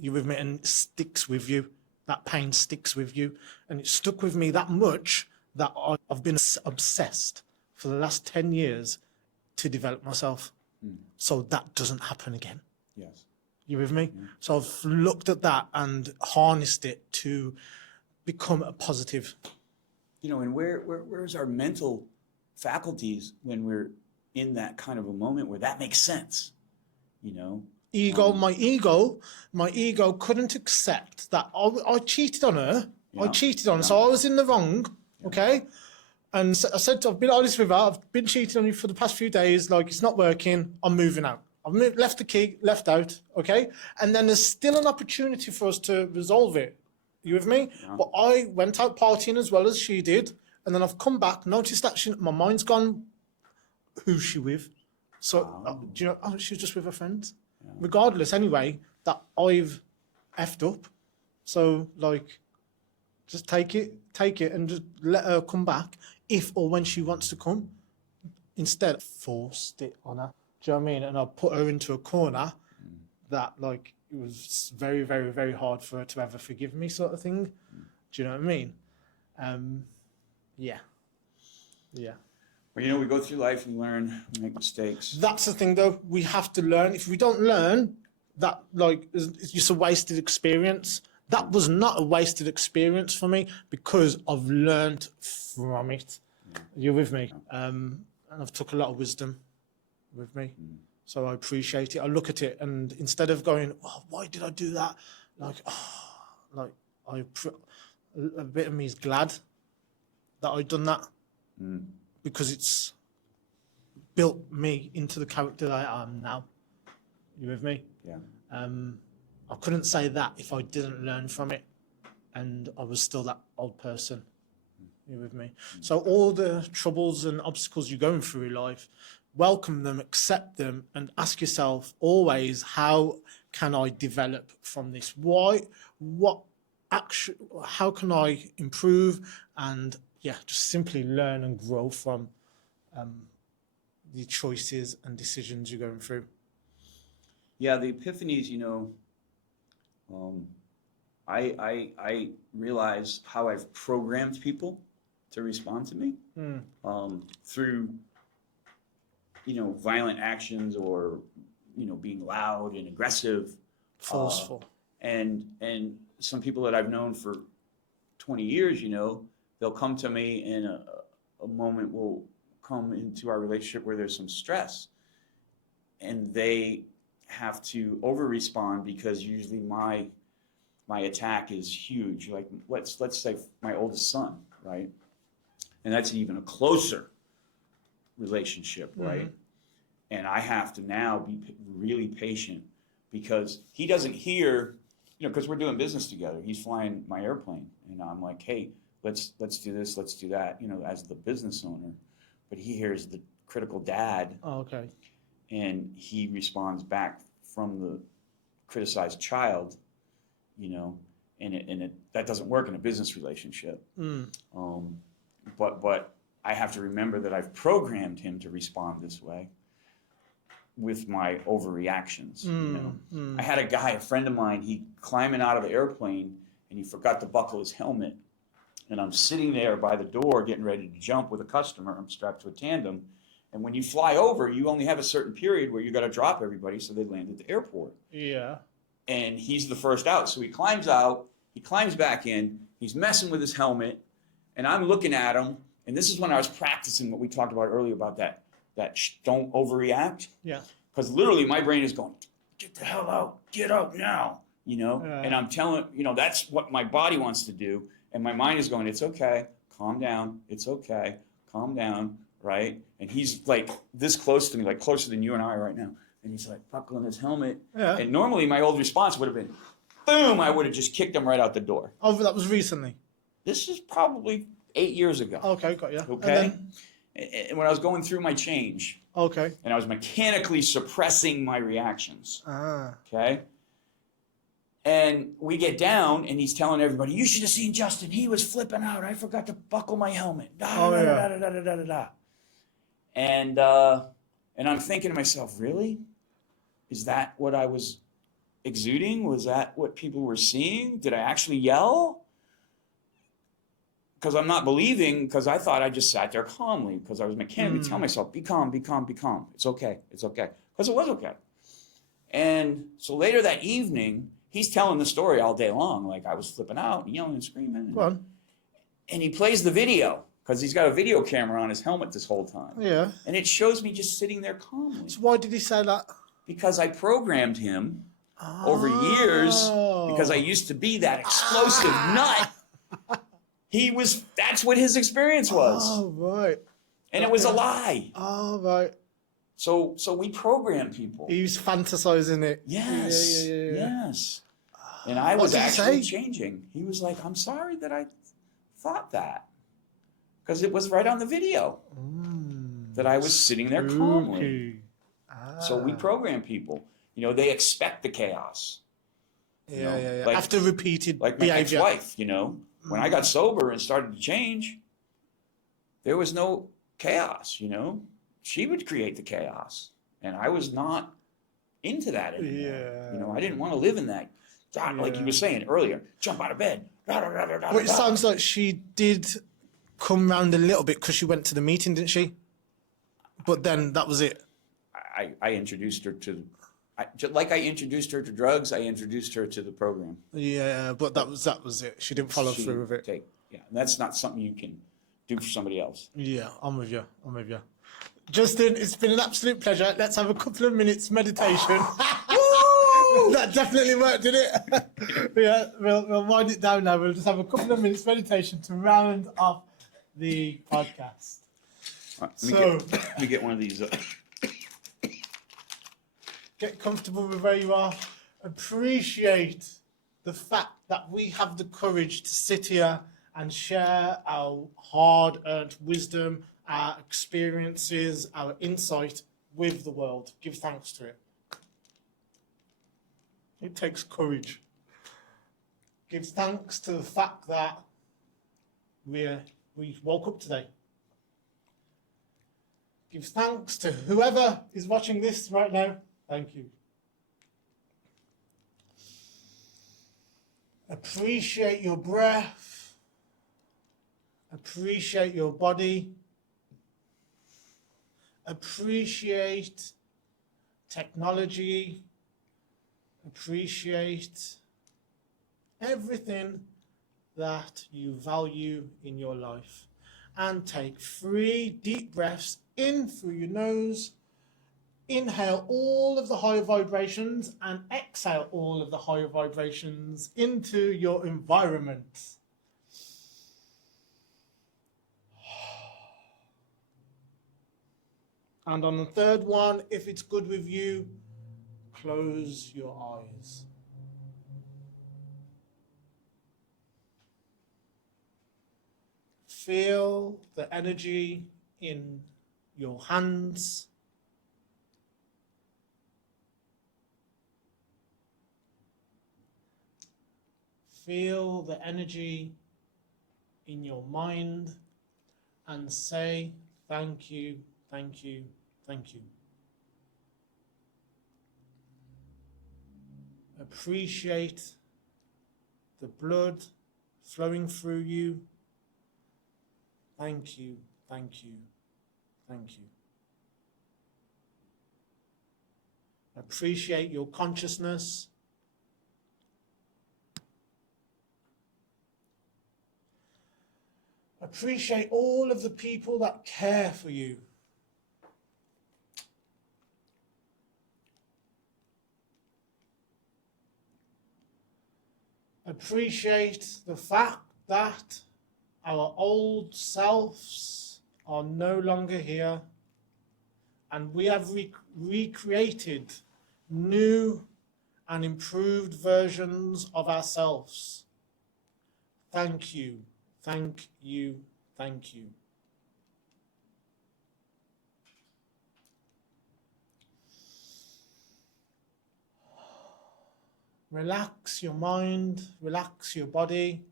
You with me? And it sticks with you. That pain sticks with you, and it stuck with me that much that I've been obsessed for the last 10 years to develop myself, so that doesn't happen again. Yes. You with me? Yeah. So I've looked at that and harnessed it to become a positive. And where's our mental faculties when we're in that kind of a moment where that makes sense? My ego couldn't accept that I cheated on her. Yeah. I cheated on her, so I was in the wrong, okay? And so I said, I've been honest with her, I've been cheating on you for the past few days, like, it's not working, I'm moving out. I've left the key, left out, okay? And then there's still an opportunity for us to resolve it. You with me? Yeah. But I went out partying as well as she did, and then I've come back, noticed that my mind's gone, who's she with? So, do you know, she was just with her friends. Yeah. Regardless, anyway, that I've effed up. So, like, just take it and just let her come back if or when she wants to come. Instead, forced it on her. Do you know what I mean? And I put her into a corner that, like, it was very, very, very hard for her to ever forgive me, sort of thing. Do you know what I mean? Yeah. Well, we go through life, we learn, we make mistakes. That's the thing, though. We have to learn. If we don't learn, that, like, it's just a wasted experience. That was not a wasted experience for me because I've learned from it. You're with me? And I've took a lot of wisdom with me. So I appreciate it. I look at it, and instead of going, "Oh, why did I do that?" Like, a bit of me is glad that I've done that because it's built me into the character that I am now. You with me? Yeah. I couldn't say that if I didn't learn from it, and I was still that old person. You with me? So all the troubles and obstacles you're going through in life, welcome them, accept them, and ask yourself always, how can I develop from this? How can I improve? And just simply learn and grow from the choices and decisions you're going through. Yeah, the epiphanies, I realize how I've programmed people to respond to me through, violent actions or, being loud and aggressive. Forceful. And some people that I've known for 20 years, they'll come to me and a moment will come into our relationship where there's some stress. And they have to over-respond because usually my attack is huge. Like let's say my oldest son, right? And that's even a closer relationship, right? And I have to now be really patient because he doesn't hear, because we're doing business together. He's flying my airplane, and I'm like, hey, let's do this, let's do that, as the business owner. But he hears the critical dad. Oh, okay. And he responds back from the criticized child, and that doesn't work in a business relationship. But I have to remember that I've programmed him to respond this way with my overreactions. I had a friend of mine, he climbing out of the airplane and he forgot to buckle his helmet. And I'm sitting there by the door getting ready to jump with a customer. I'm strapped to a tandem. And when you fly over, you only have a certain period where you got to drop everybody so they land at the airport. Yeah. And he's the first out. So he climbs out, he climbs back in, he's messing with his helmet, and I'm looking at him. And this is when I was practicing what we talked about earlier about that don't overreact. Yeah. Because literally my brain is going, get the hell out, get out now, And I'm telling, that's what my body wants to do. And my mind is going, it's okay, calm down, it's okay, calm down, right? And he's like this close to me, like closer than you and I are right now. And he's like buckling his helmet. Yeah. And normally my old response would have been, boom, I would have just kicked him right out the door. Oh, that was recently? This is probably 8 years ago. Okay, got you. Okay? And when I was going through my change. Okay. And I was mechanically suppressing my reactions. Okay? And we get down, and he's telling everybody, you should have seen Justin. He was flipping out. I forgot to buckle my helmet. And I'm thinking to myself, really? Is that what I was exuding? Was that what people were seeing? Did I actually yell? Because I'm not believing, because I thought I just sat there calmly, because I was mechanically telling myself, be calm, be calm, be calm. It's okay, it's okay. Because it was okay. And so later that evening, he's telling the story all day long, like I was flipping out and yelling and screaming. Go on. And he plays the video, because he's got a video camera on his helmet this whole time. Yeah. And it shows me just sitting there calmly. So why did he say that? Because I programmed him over years, because I used to be that explosive nut. That's what his experience was. Oh, right. And it was a lie. Oh, right. So we program people. He was fantasizing it. Yes. Yeah. Yes. And I was actually changing. He was like, I'm sorry that I thought that. Because it was right on the video that I was sitting there calmly. So we program people. They expect the chaos. Yeah. Like, after repeated like my ex-wife, when I got sober and started to change, there was no chaos, She would create the chaos. And I was not into that anymore. Yeah. I didn't want to live in that. Like you were saying earlier, jump out of bed. Well, it sounds like she did come round a little bit because she went to the meeting, didn't she? But then that was it. I introduced her to... like I introduced her to drugs, I introduced her to the program. Yeah, but that was it. She didn't follow through with it. And that's not something you can do for somebody else. Yeah, I'm with you. Justin, it's been an absolute pleasure. Let's have a couple of minutes meditation. That definitely worked, didn't it? Yeah, we'll wind it down now. We'll just have a couple of minutes meditation to round off the podcast. Let me get one of these. Get comfortable with where you are. Appreciate the fact that we have the courage to sit here and share our hard-earned wisdom, our experiences, our insight with the world. Give thanks to it. It takes courage. Give thanks to the fact that we woke up today. Give thanks to whoever is watching this right now. Thank you. Appreciate your breath. Appreciate your body. Appreciate technology. Appreciate everything that you value in your life. And take 3 deep breaths in through your nose. Inhale all of the higher vibrations and exhale all of the higher vibrations into your environment. And on the third one, if it's good with you, close your eyes. Feel the energy in your hands. Feel the energy in your mind and say thank you, thank you, thank you. Appreciate the blood flowing through you. Thank you, thank you, thank you. Appreciate your consciousness. Appreciate all of the people that care for you. Appreciate the fact that our old selves are no longer here and we have recreated new and improved versions of ourselves. Thank you, thank you, thank you. Relax your mind, relax your body.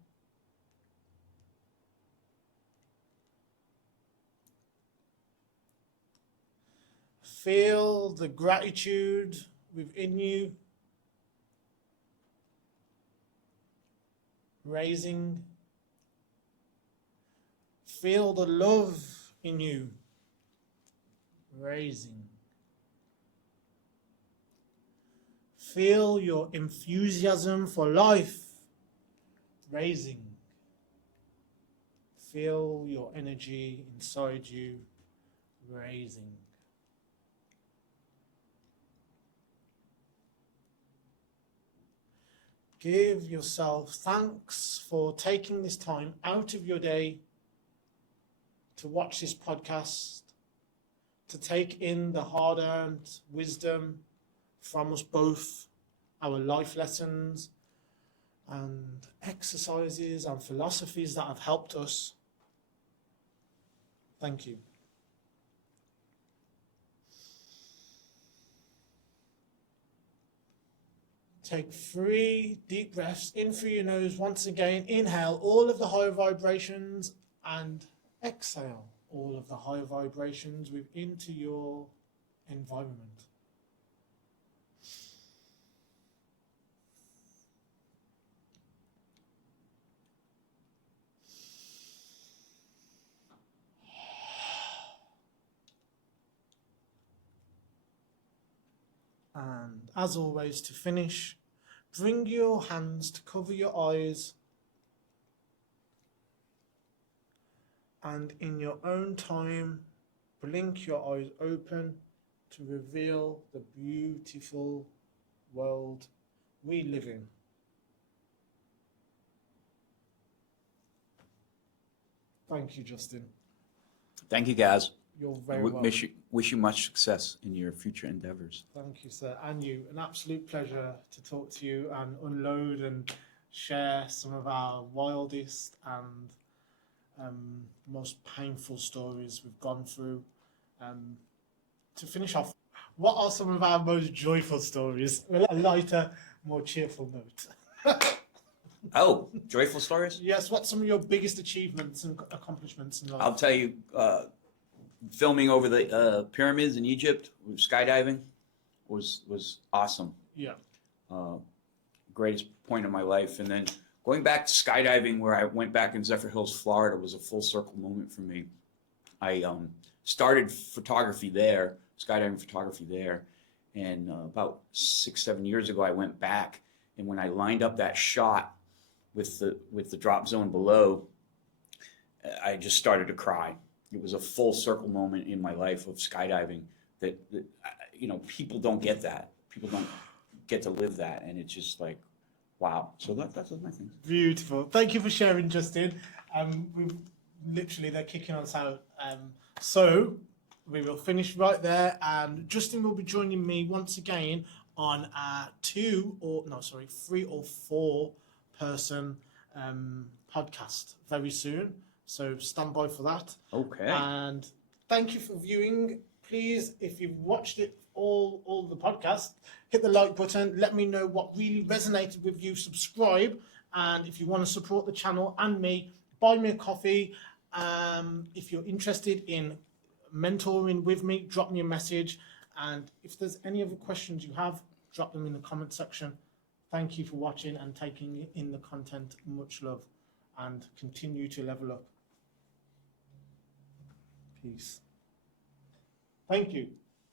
Feel the gratitude within you raising. Feel the love in you raising. Feel your enthusiasm for life raising. Feel your energy inside you raising. Give yourself thanks for taking this time out of your day to watch this podcast, to take in the hard-earned wisdom from us both, our life lessons and exercises and philosophies that have helped us. Thank you. Take 3 deep breaths in through your nose. Once again, inhale all of the high vibrations and exhale all of the high vibrations into your environment. And as always, to finish, bring your hands to cover your eyes, and in your own time, blink your eyes open to reveal the beautiful world we live in. Thank you, Justin. Thank you, guys. You're very welcome. Wish you much success in your future endeavors. Thank you, sir. And you. An absolute pleasure to talk to you and unload and share some of our wildest and most painful stories we've gone through. To finish off, what are some of our most joyful stories? A lighter, more cheerful note. Oh, joyful stories? Yes, what's some of your biggest achievements and accomplishments in life? I'll tell you, filming over the pyramids in Egypt, skydiving, was awesome. Yeah. Greatest point of my life. And then going back to skydiving, where I went back in Zephyr Hills, Florida, was a full circle moment for me. I started photography there, skydiving photography there, and about 6-7 years ago, I went back, and when I lined up that shot with the drop zone below, I just started to cry. It was a full circle moment in my life of skydiving that people don't get that. People don't get to live that, and it's just like, wow. So that's my thing. Beautiful. Thank you for sharing, Justin. They're kicking us out. So we will finish right there, and Justin will be joining me once again on a 3 or 4 person podcast very soon. So stand by for that. Okay. And thank you for viewing. Please, if you've watched it all the podcast, hit the like button. Let me know what really resonated with you. Subscribe, and if you want to support the channel and me, buy me a coffee. If you're interested in mentoring with me, drop me a message. And if there's any other questions you have, drop them in the comment section. Thank you for watching and taking in the content. Much love, and continue to level up. Peace. Thank you.